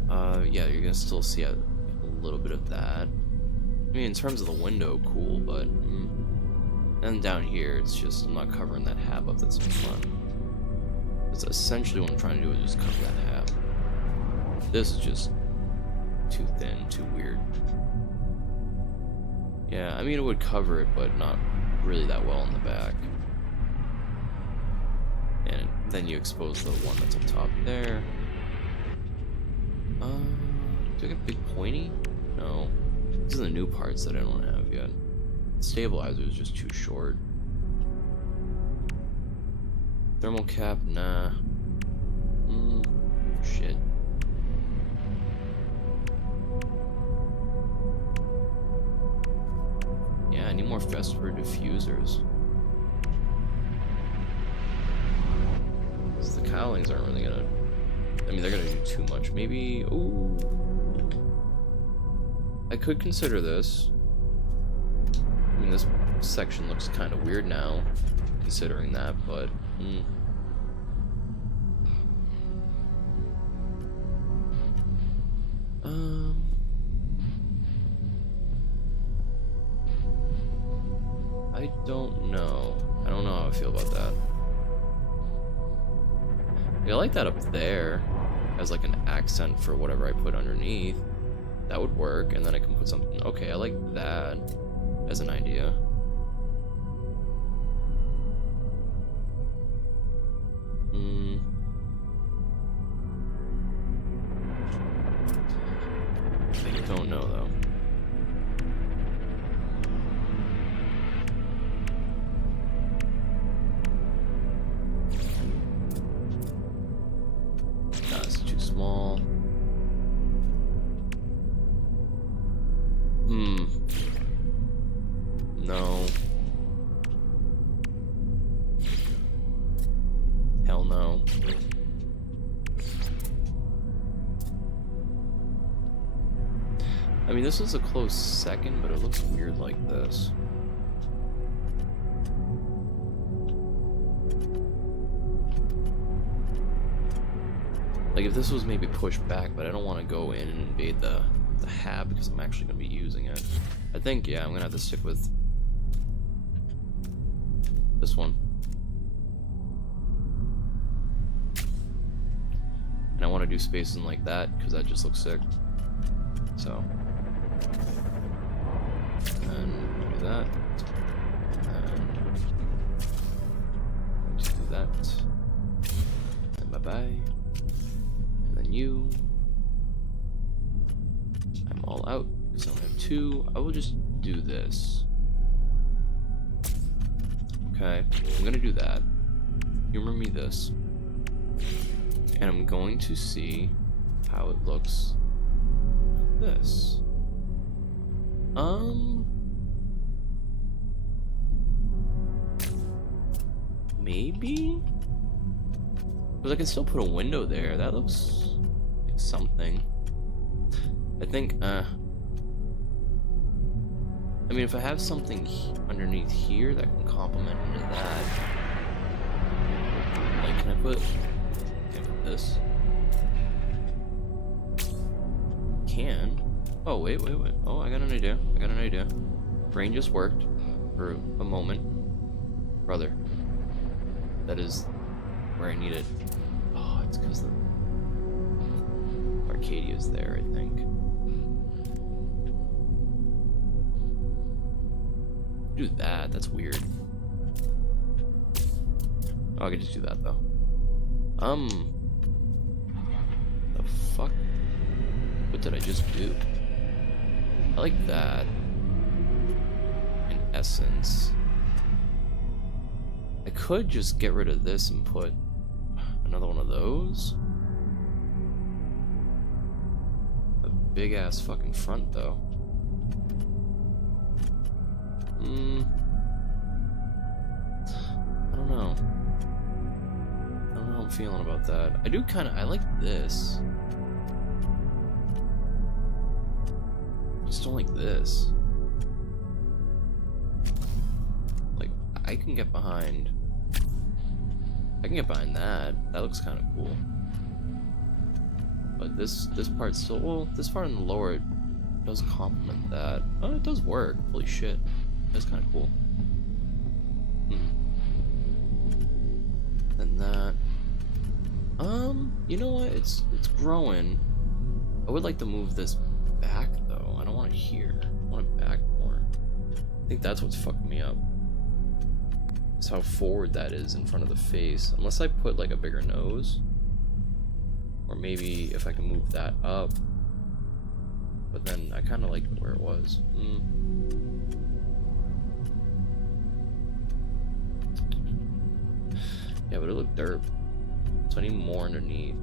yeah, you're gonna still see a little bit of that. I mean, in terms of the window, cool, but and down here, it's just, I'm not covering that hab up that's in front. It's essentially what I'm trying to do is just cover that hab. This is just too thin, too weird. Yeah, I mean, it would cover it, but not really that well in the back. And then you expose the one that's up top there. Do I get big pointy? No. These are the new parts that I don't have yet. Stabilizer is just too short. Thermal cap, nah. Shit. Yeah, I need more Vesper diffusers. Because the cowlings aren't really gonna, I mean, they're gonna do too much. Maybe, ooh. I could consider this. I mean, this section looks kind of weird now, considering that, but I like that up there as like an accent for whatever I put underneath. That would work, and then I can put something. Okay, I like that as an idea. I don't know though. That's too small. No. Hell no. I mean, this was a close second, but it looks weird like this. Like, if this was maybe pushed back, but I don't want to go in and invade the hab because I'm actually going to be using it. I think, yeah, I'm going to have to stick with this one. And I want to do spacing like that because that just looks sick. So, and do that, and do that, and bye-bye, and then you, I'm all out, because I only have 2, I will just do this. Okay, I'm gonna do that, humor me this, and I'm going to see how it looks. This. Maybe? Because I can still put a window there. That looks like something. I think, I mean, if I have something underneath here that can complement into that. Like, can I put this? Can. Oh, wait. Oh, I got an idea. Brain just worked for a moment. Brother. That is where I need it. Oh, it's because the Arcadia's there, I think. Do that. That's weird. Oh, I could just do that, though. The fuck? What did I just do? I like that. In essence. I could just get rid of this and put another one of those. A big ass fucking front though. I don't know. I don't know how I'm feeling about that. I like this. Just don't like this. Like, I can get behind that. That looks kind of cool. But this part still, well, this part in the lower does complement that. Oh, it does work. Holy shit. That's kind of cool. And that. You know what? It's growing. I would like to move this back though. I don't want it here. I want it back more. I think that's what's fucking me up. Is how forward that is in front of the face. Unless I put like a bigger nose. Or maybe if I can move that up. But then I kind of like it where it was. Yeah, but it looked derp. So I need more underneath.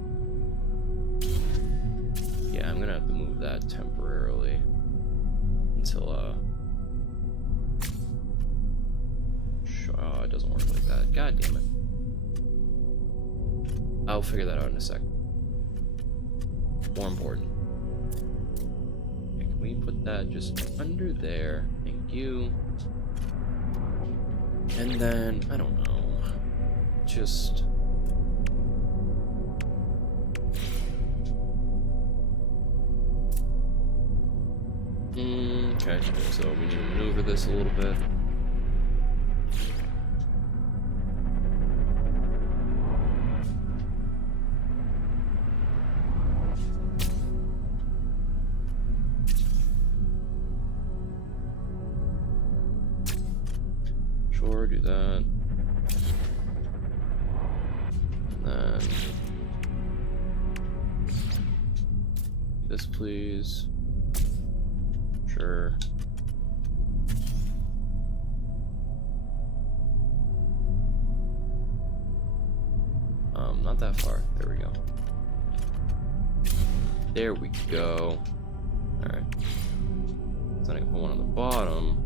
Yeah, I'm gonna have to move that temporarily. Until, oh, it doesn't work like that. God damn it. I'll figure that out in a sec. More important. Okay, can we put that just under there? Thank you. And then, I don't know. Just... okay, so we need to maneuver this a little bit. do that. And then this, please. Sure. Not that far. There we go. There we go. Alright. So I can put one on the bottom.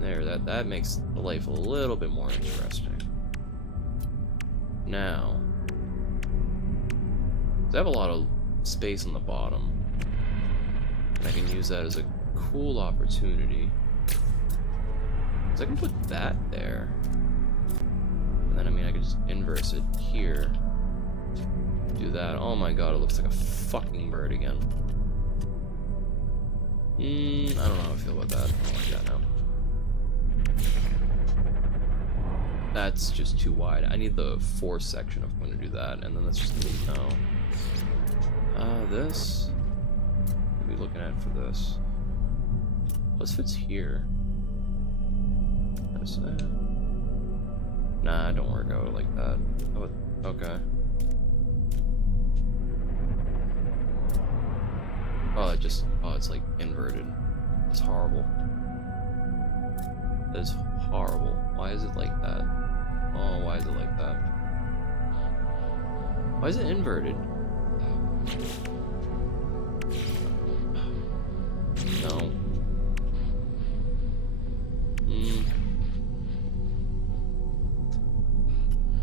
There, that makes the life a little bit more interesting. Now, I have a lot of space on the bottom. And I can use that as a cool opportunity. So I can put that there. And then, I mean, I could just inverse it here. Do that. Oh my god, it looks like a fucking bird again. I don't know how I feel about that. I don't like that now. That's just too wide. I need the fourth section if I'm going to do that, and then that's just gonna be no. This. What are we looking at for this? This fits here. Nah, don't work out like that. Oh, okay. Oh, it's like inverted. It's horrible. That is horrible. Why is it like that? Oh, why is it like that? Why is it inverted? No.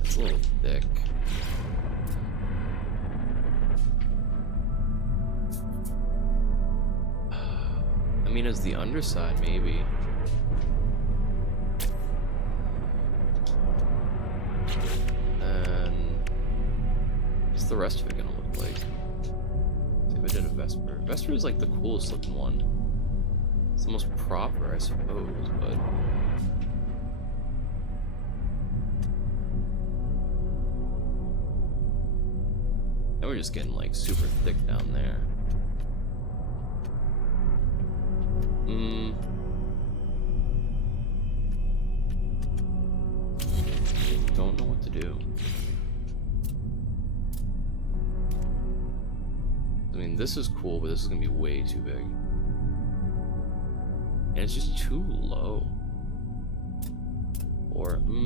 It's a little thick. I mean, as the underside, maybe. And what's the rest of it gonna look like? See if I did a Vesper. Vesper is like the coolest looking one. It's the most proper, I suppose, but now we're just getting like super thick down there. Don't know what to do. I mean, this is cool, but this is gonna be way too big. And it's just too low. Or, No,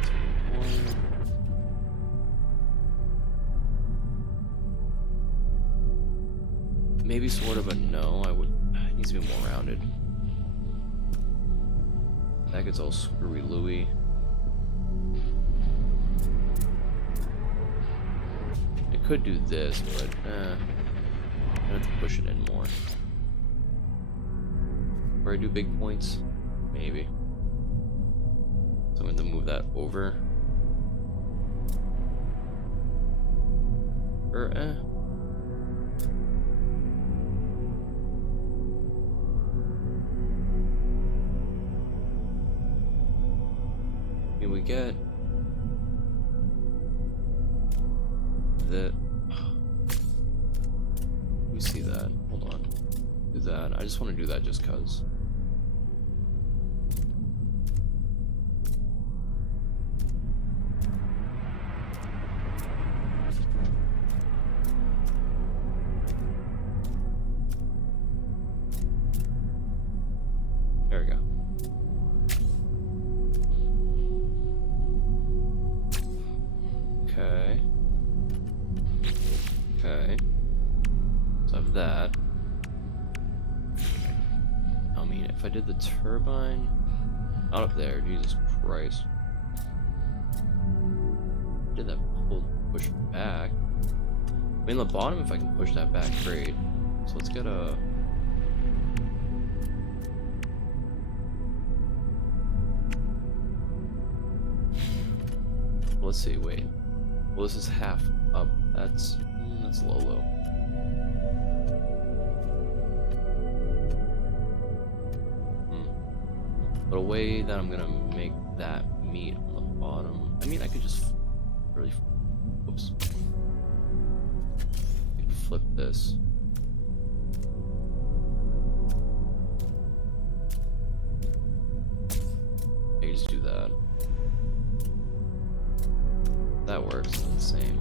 it's one. Maybe sort of a no. It needs to be more rounded. That gets all screwy Louie. I could do this, but I have to push it in more. Or I do big points? Maybe. So I'm going to move that over. Or we get that. Let me see that. Hold on. Do that. I just want to do that just cause. There we go. Okay. Okay. So I have that. I mean, if I did the turbine out up there, Jesus Christ. Did that push back? I mean, the bottom, if I can push that back, great. So let's get a. Let's see. Wait. Well, this is half up. That's low. But a way that I'm gonna make that meet on the bottom. I mean, I could just really, whoops, flip this. Yeah, you just do that. That works. It's the same.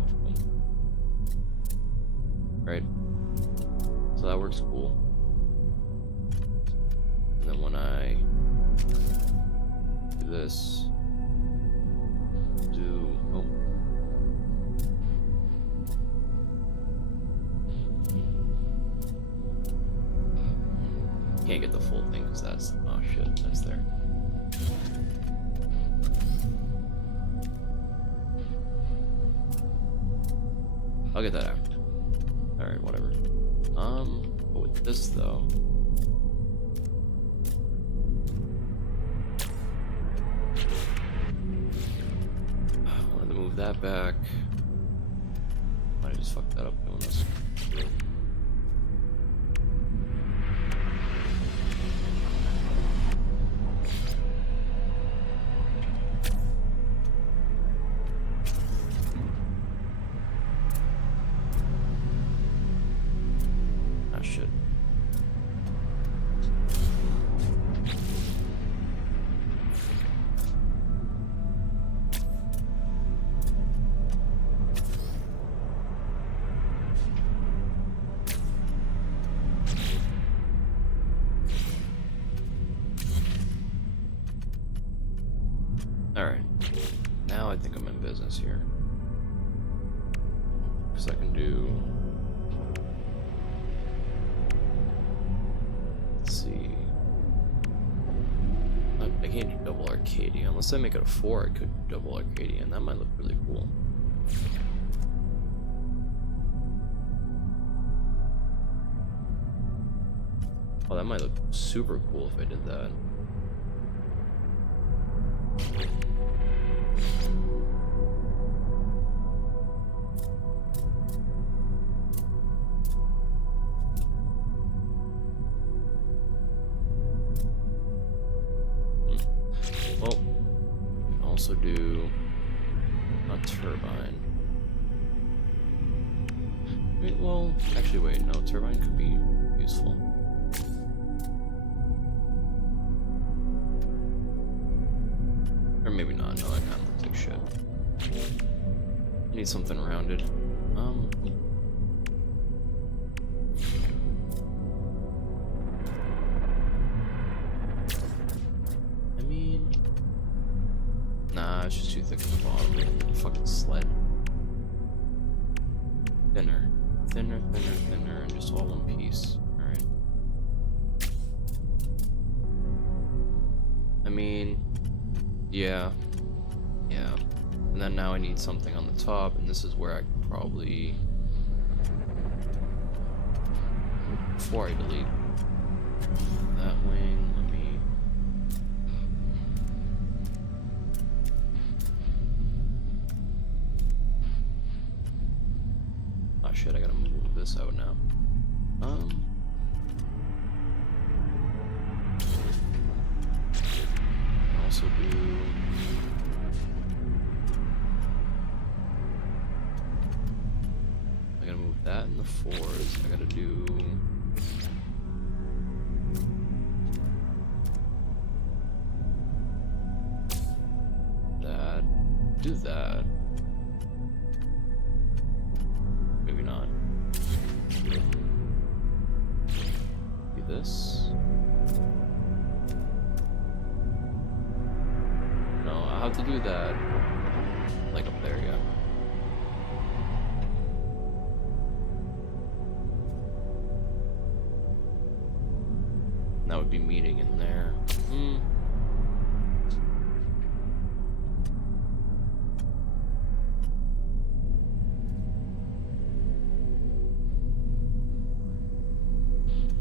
Right? So that works cool. And then when I do this, oh. Can't get the full thing because that's, oh shit, that's there. I'll get that after. Alright, whatever. But with this though. I wanted to move that back. I just fucked that up doing this. Alright, now I think I'm in business here. Because I can do... Let's see... I can't do double Arcadia. Unless I make it a 4, I could do double Arcadia, and that might look really cool. Oh, that might look super cool if I did that. Well, we can also do a turbine. Wait, well, actually, wait, no, turbine could be useful. Or maybe not, no, that kind of looks like shit. I need something rounded. I mean... Nah, it's just too thick at the bottom. Fucking sled. Thinner. Thinner, thinner, thinner, and just all one piece. Alright. I mean... Yeah. Yeah. And then now I need something on the top, and this is where I can probably... Before I delete that wing, let me... Oh shit, I gotta move this out now. Also do... I gotta move that in the 4s. I gotta do... that. Do that. Maybe not. Do this. No, I'll have to do that. Like up there, yeah. That would be meeting in there. I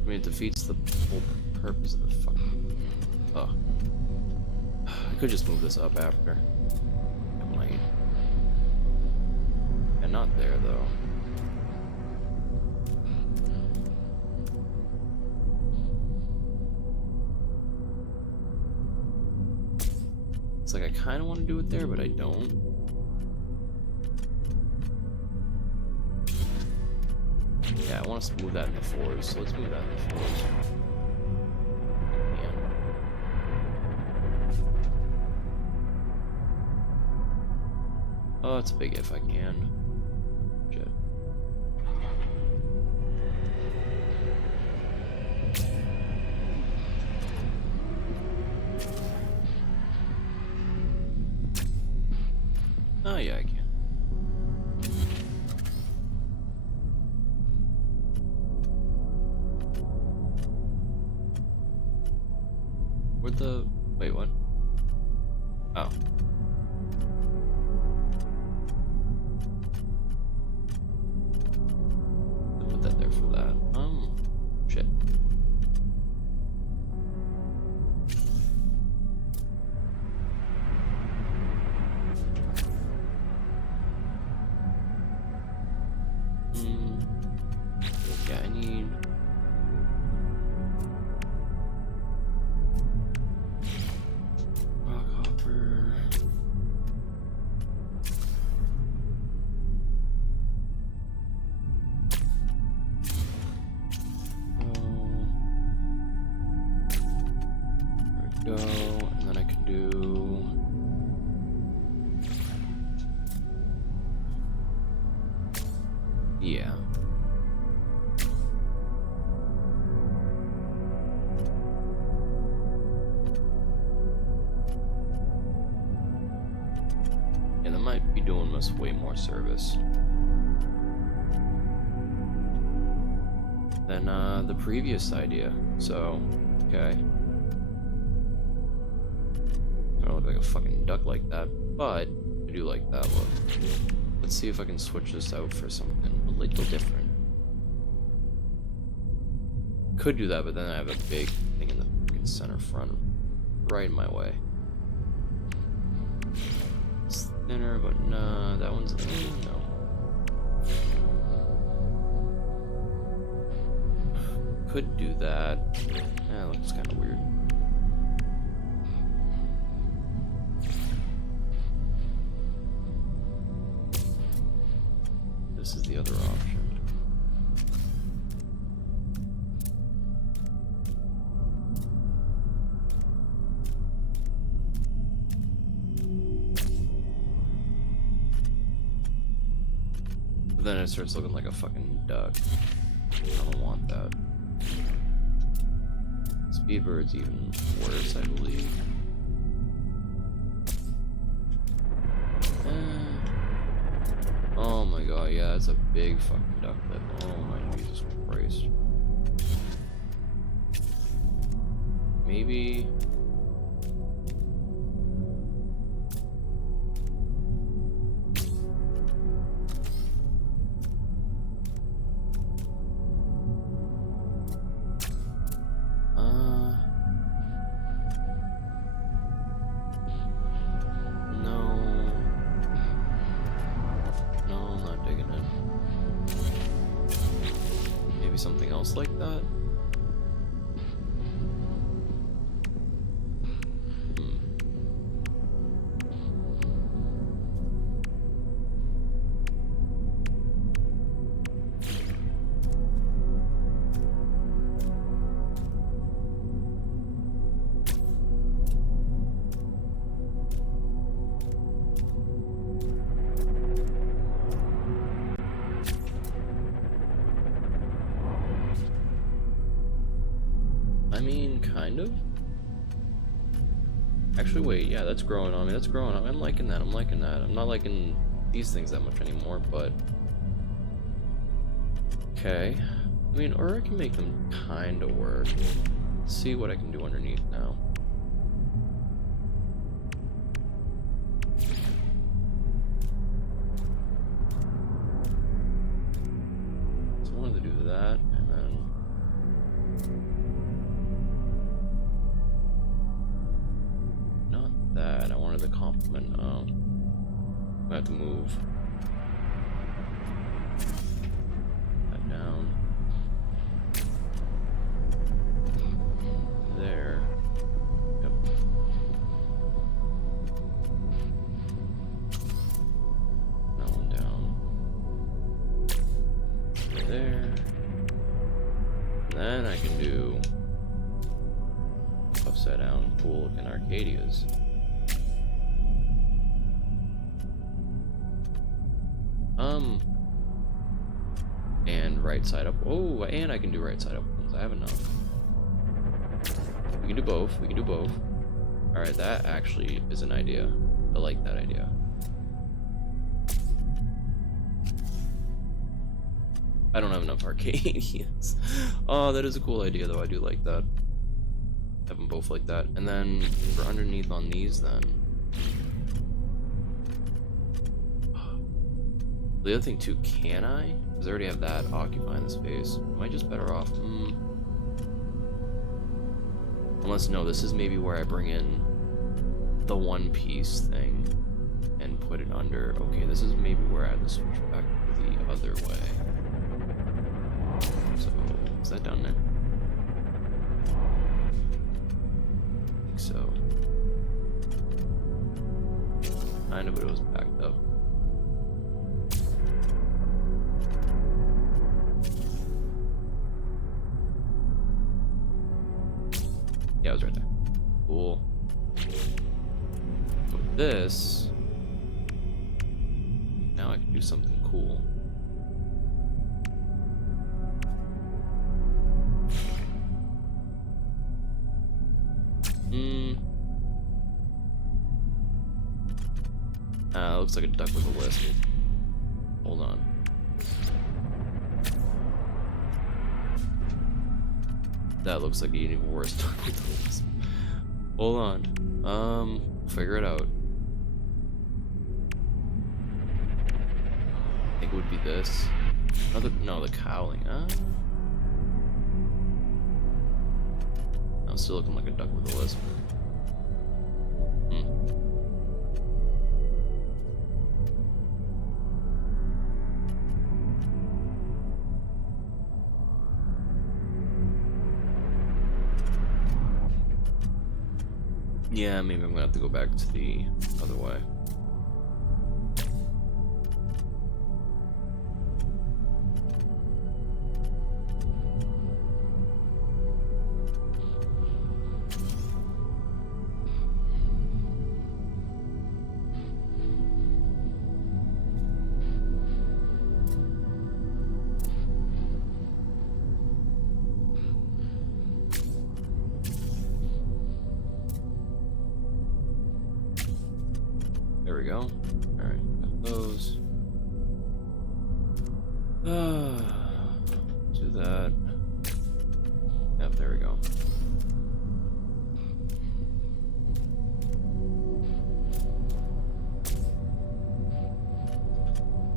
mean, it defeats the whole purpose of the fucking... Oh. I could just move this up after. I might. And not there, though. It's like I kind of want to do it there, but I don't. I want us to move that in the 4s, so let's move that in the 4s. Oh, it's a big if I can. Shit. Oh yeah, I can. Where'd the... wait, what? Oh. Put that there for that. Shit. Yeah, I need... rock hopper. There we go, and then I can do... yeah. And that might be doing us way more service than the previous idea. So, okay. I don't look like a fucking duck like that, but I do like that look. Let's see if I can switch this out for something a little different. Could do that, but then I have a big thing in the fucking center front, right in my way. It's thinner, but nah, that one's no. Could do that. That looks kind of weird. This is the other option. But then it starts looking like a fucking duck. I don't want that. Speedbird's even worse, I believe. Oh my god, yeah, that's a big fucking duck lip. Oh my Jesus Christ. Maybe... something else like that? I mean, kind of. Actually, wait, yeah, that's growing on me. That's growing on me. I'm liking that. I'm liking that. I'm not liking these things that much anymore, but... okay. I mean, or I can make them kind of work. Let's see what I can do underneath now. So I wanted to do that, and then... that. I wanted to compliment. I have to move that down there. Yep. That one down there. upside down, cool looking Arcadias. And right side up. Oh, and I can do right side up ones. I have enough. We can do both. We can do both. Alright, that actually is an idea. I like that idea. I don't have enough Arcadians. Oh, that is a cool idea, though. I do like that. Have them both like that. And then for underneath on these, then. The other thing, too, can I? Because I already have that occupying the space. Am I just better off? Unless, no, this is maybe where I bring in the one piece thing and put it under. Okay, this is maybe where I have to switch back the other way. So, is that down there? I think so. Kind of, but it was backed up. Yeah, it was right there. Cool. With this, now I can do something cool. Looks like a duck with a lisp. Hold on. That looks like an even worse duck with a lisp. Hold on. Figure it out. I think it would be this. No, the cowling. I'm still looking like a duck with a lisp. Yeah, maybe I'm gonna have to go back to the other way. There we go. Alright, got those. Do that. Yep, there we go.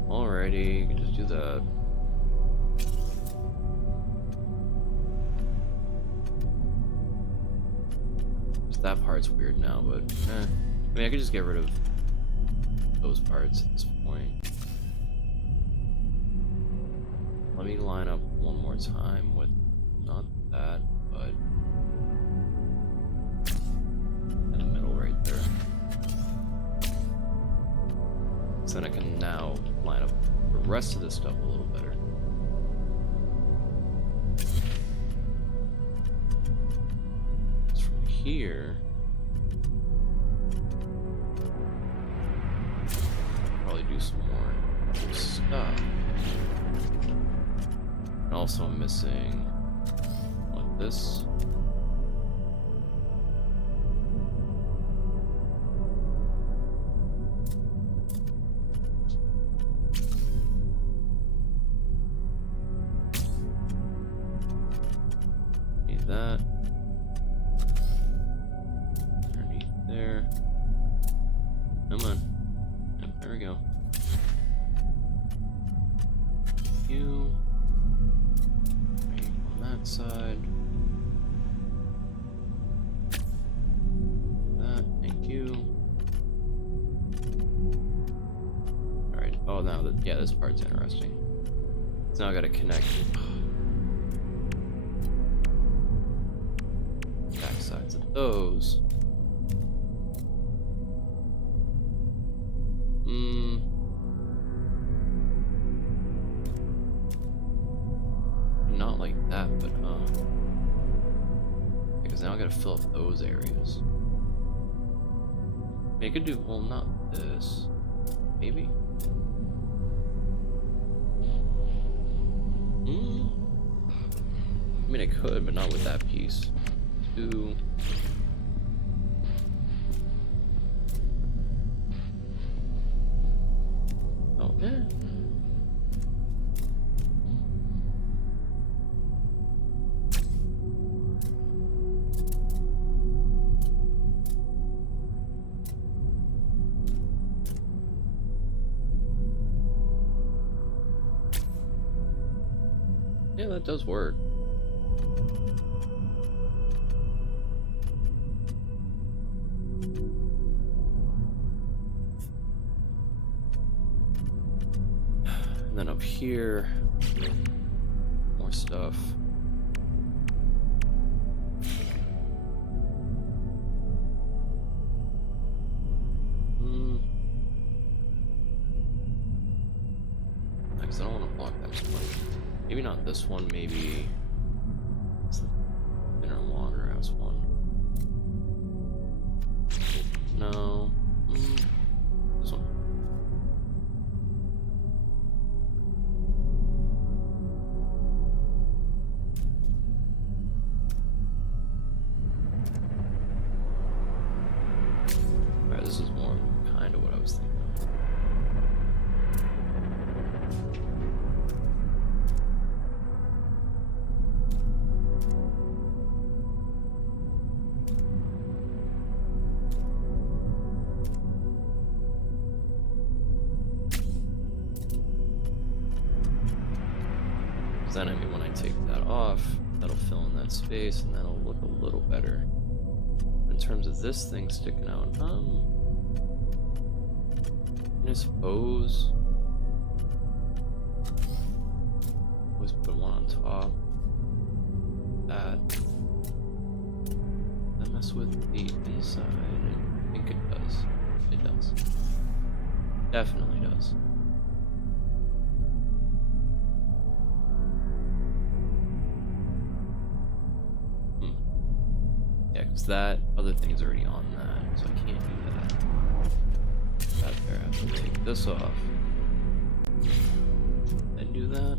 Alrighty, you can just do that. Just that part's weird now, but I mean, I could just get rid of those parts at this point. Let me line up one more time with not that, but in the middle right there. So then I can now line up the rest of this stuff a little better. So from here, probably do some more stuff. And also I'm missing like this. Need that. Underneath there. Come on. Yep, there we go. You. Right on that side. That, thank you. Alright, oh now that, yeah, this part's interesting. So now I gotta connect back sides of those. Not like that, but because now I gotta fill up those areas. I mean, I could do, well, not this. Maybe? I mean, I could, but not with that piece. 2. Oh, yeah. Yeah, that does work. And then up here, more stuff. Because I don't want to block that much. Maybe not this one, maybe it's the inner water house one. No. This one. Alright, this is more kind of what I was thinking of. Then, I mean, when I take that off, that'll fill in that space and that'll look a little better. In terms of this thing sticking out, I suppose always put one on top. That mess with the inside. I think it does. It does. Definitely does. Yeah, because that other thing's already on that, so I can't do that. That there, I have to take this off. Then do that.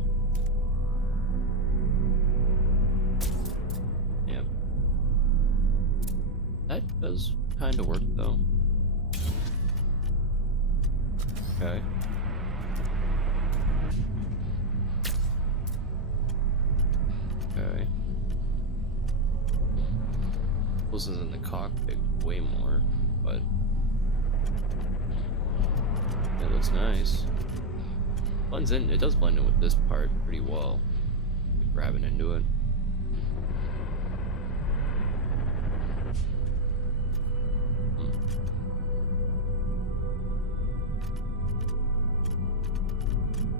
Yep. That does kind of work though. Okay. Okay. This is in the cockpit way more, but it looks nice. Blends in, it does blend in with this part pretty well. Grabbing into it.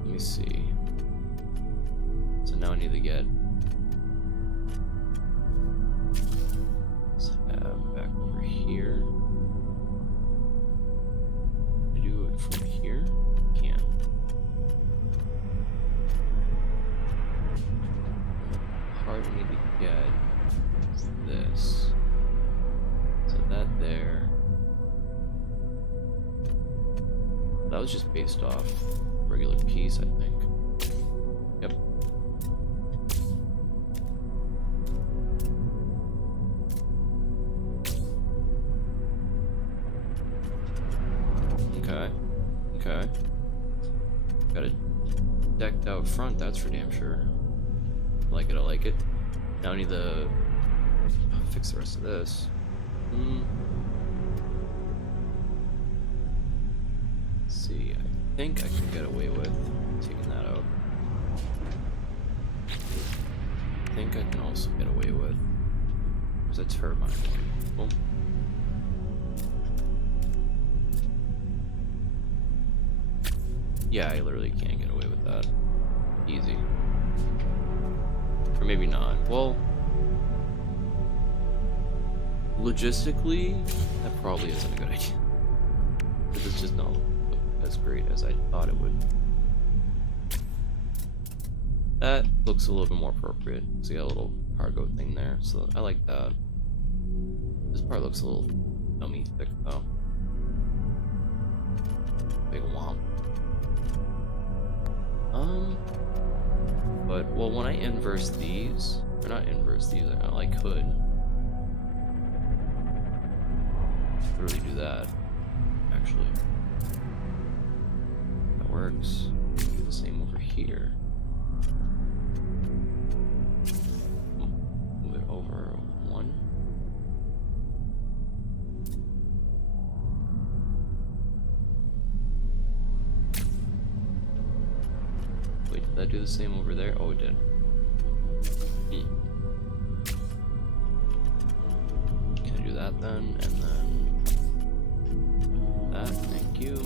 Let me see. So now I need to get back over here. I do it from here? Can't. Part I need to get is this. So that there. That was just based off regular piece, I think. Yep. Okay. Got it decked out front, that's for damn sure. I like it. Now I need to fix the rest of this. Let's see, I think I can get away with taking that out. I think I can also get away with. There's a turbine one. Boom. Yeah, I literally can't get away with that. Easy. Or maybe not. Well, logistically, that probably isn't a good idea. Because it's just not as great as I thought it would. That looks a little bit more appropriate. So you got a little cargo thing there, so I like that. This part looks a little dummy thick though. Big womp. But well, when I inverse these, or not inverse these, I could really do that. Actually, that works. Do the same over here. Move it over one. Wait, did that do the same over there? Oh, it did. Can I do that then? And then that, thank you.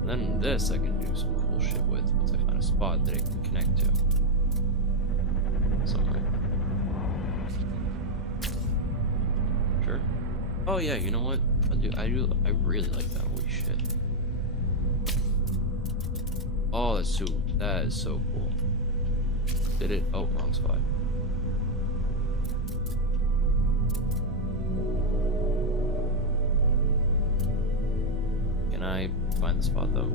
And then this I can do some cool shit with once I find a spot that it can connect to. Somewhere. Sure. Oh yeah, you know what? I really like that. Holy shit. Oh, that is so cool. Did it? Oh, wrong spot. Can I find the spot though?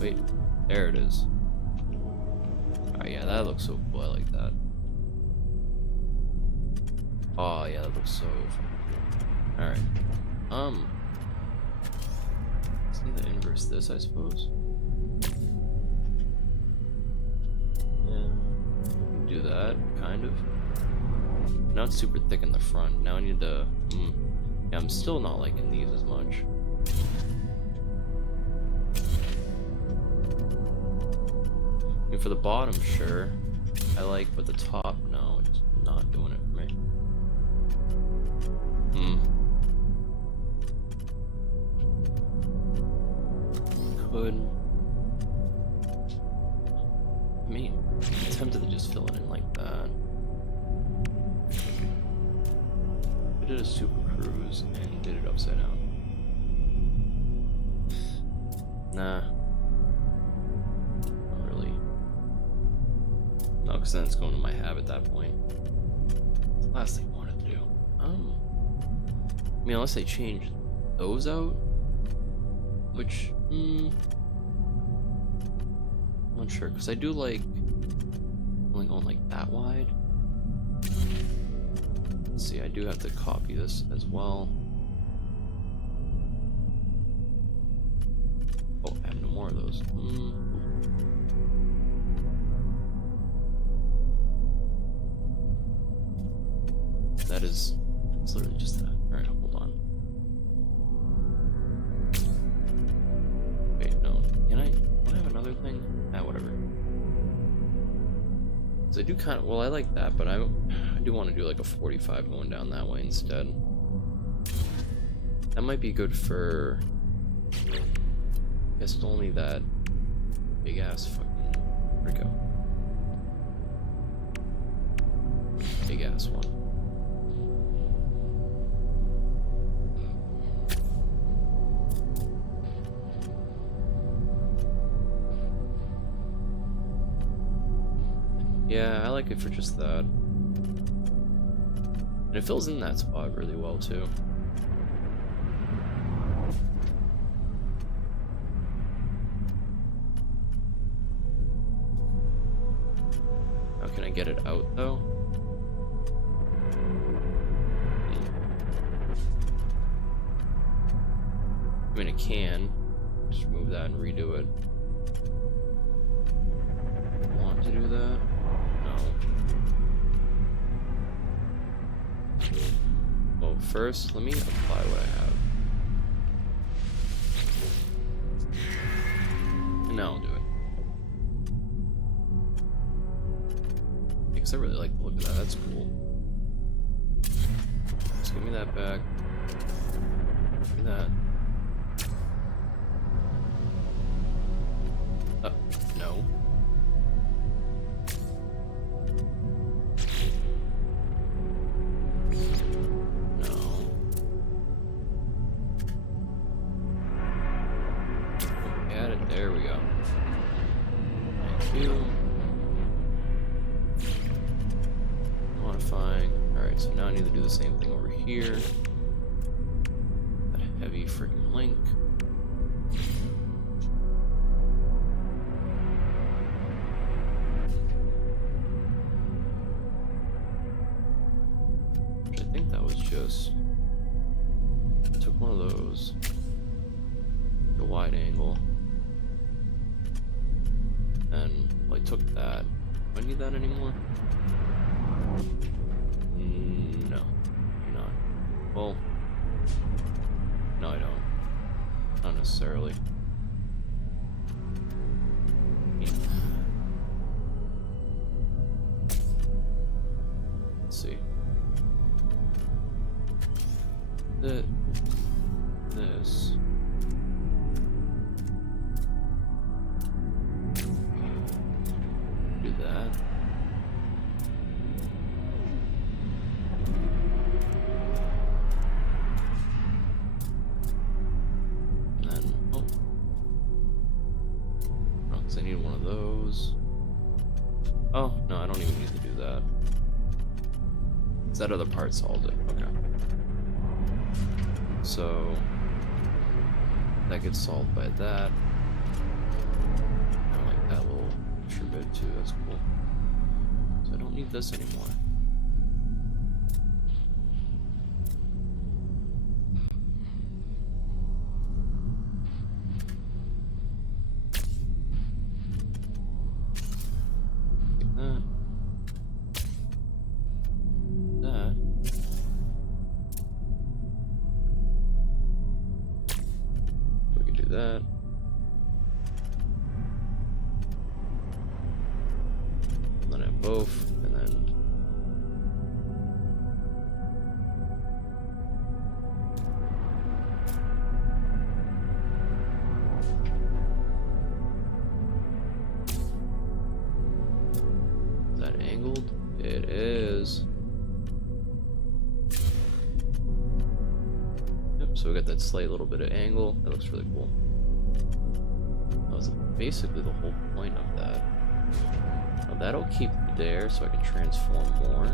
Wait, there it is. Alright, yeah, that looks so cool. I like that. Oh yeah, that looks so fucking cool. Alright. Just need to inverse this, I suppose. Yeah, do that, kind of. Now it's super thick in the front. Now I need to. Yeah, I'm still not liking these as much. I mean, for the bottom, sure, I like, but the top, no, it's not doing it for me. Could. I mean, I'm tempted to just fill it in like that. I did a super cruise and did it upside down. Nah. Not really. No, because then it's going to my hab at that point. It's the last thing I wanted to do. I mean, unless they change those out, which, I'm not sure, because I do like only going like that wide. Let's see, I do have to copy this as well. Oh, I have no more of those. That is, it's literally just that. Alright, hold on. Wait, no. Can I have another thing? Ah, whatever. So I do kind of, well, I like that, but I do want to do like a 45 going down that way instead. That might be good for, I guess only that big ass fucking, where'd it go? Big ass one. Yeah, I like it for just that. And it fills in that spot really well too. How can I get it out though? I mean, I can. Just remove that and redo it. Want to do that? Well, first, let me apply what I have. And now I'll do it. Because I really like the look of that. That's cool. Just give me that back. Give me that. No. There we go. Thank you. Modifying. Alright, Alright, so now I need to do the same thing over here. That heavy freaking link. Which I think that was just... I took one of those. The wide angle. And well, I took that. Do I need that anymore? No. Not. Well, no, I don't. Not necessarily. Let's see. This. Do that. And then, oh, because I need one of those. Oh, no, I don't even need to do that. That other part solved it. Okay. So that gets solved by that. I like that little extra bit too. That's cool. So I don't need this anymore. That. And then I have both, and then is that angled? It is. Yep, so we got that slight little bit of angle. That looks really cool. That was basically the whole point of that. Now that'll keep there so I can transform more.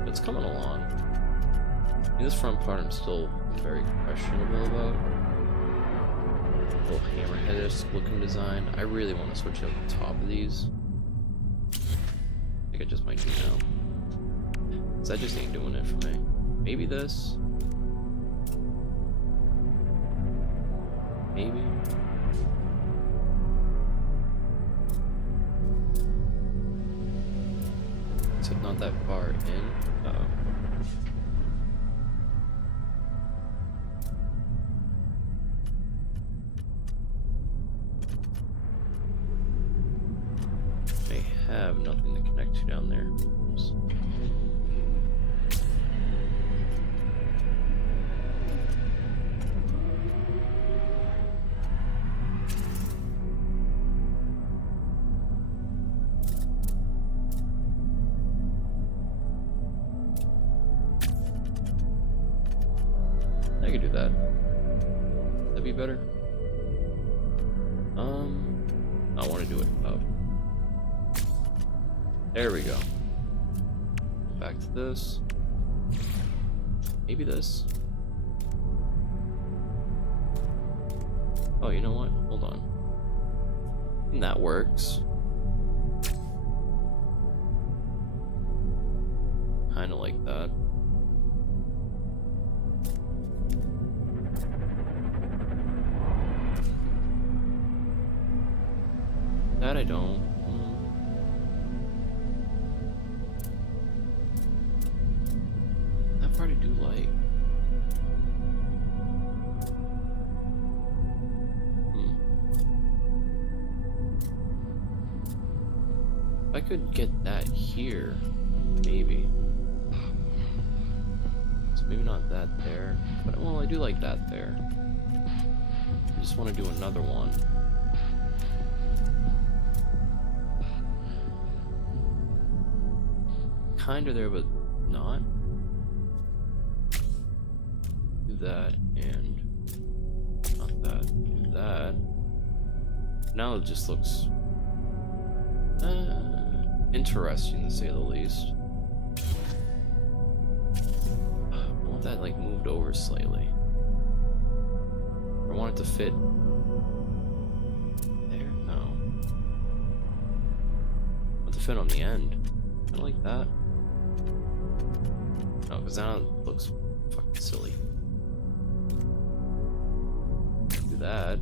But it's coming along. I mean, this front part I'm still very questionable about. Little hammerheadish looking design. I really want to switch up the top of these. I think I just might do now. Cause that just ain't doing it for me. Maybe this. Maybe. Except not that far in. Uh-oh. They have nothing to connect to down there. Oops. I could do that. That'd be better. I want to do it up. There we go. Back to this. Maybe this. Oh, you know what? Hold on. And that works. Kind of like that. That I don't. That part I do like. If I could get that here, maybe. So maybe not that there, but well, I do like that there. I just want to do another one. Kinda there, but not. Do that and not that. Do that. Now it just looks interesting to say the least. moved over slightly. I want it to fit there? No. I want it to fit on the end. Kind of like that. No, because now it looks fucking silly. Do that.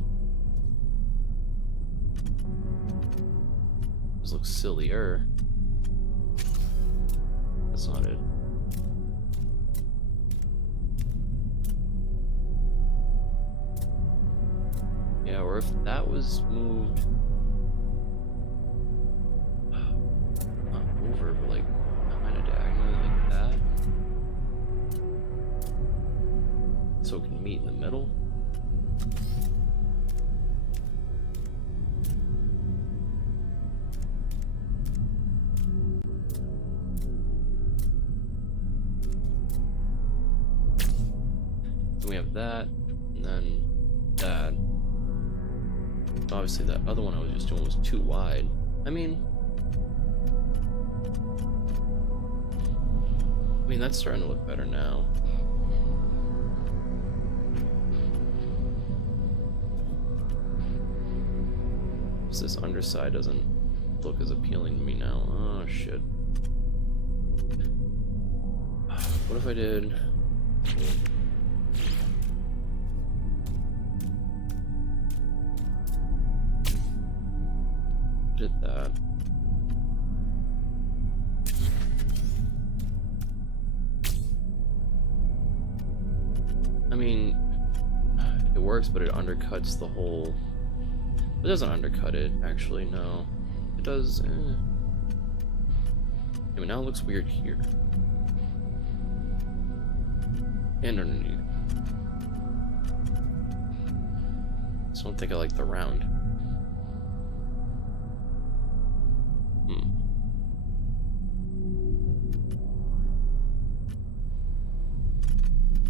This looks sillier. That's not it. Yeah, or if that was moved not over, but like kind of diagonally like that, so it can meet in the middle. Then we have that, and then that. Obviously, that other one I was just doing was too wide. I mean, that's starting to look better now. This underside doesn't look as appealing to me now. Oh shit. What if I did? Did that. I mean, it works, but it undercuts the whole. It doesn't undercut it, actually. No, it does. I mean, now it looks weird here and underneath. Just don't think I like the round.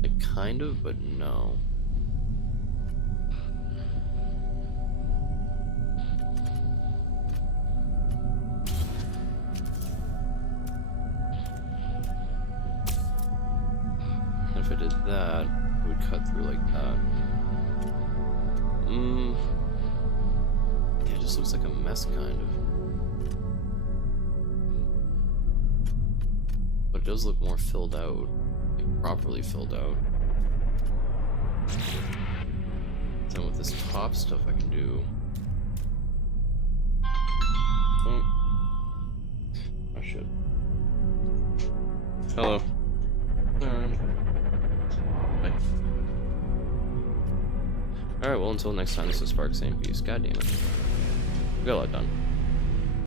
Like kind of, but no. If I did that, it would cut through like that. Yeah, it just looks like a mess, kind of. But it does look more filled out, like properly filled out. Then with this top stuff, I can do. Oh shit. Hello. Alright, well, until next time, this is Spark, same peace. God damn it. We got a lot done.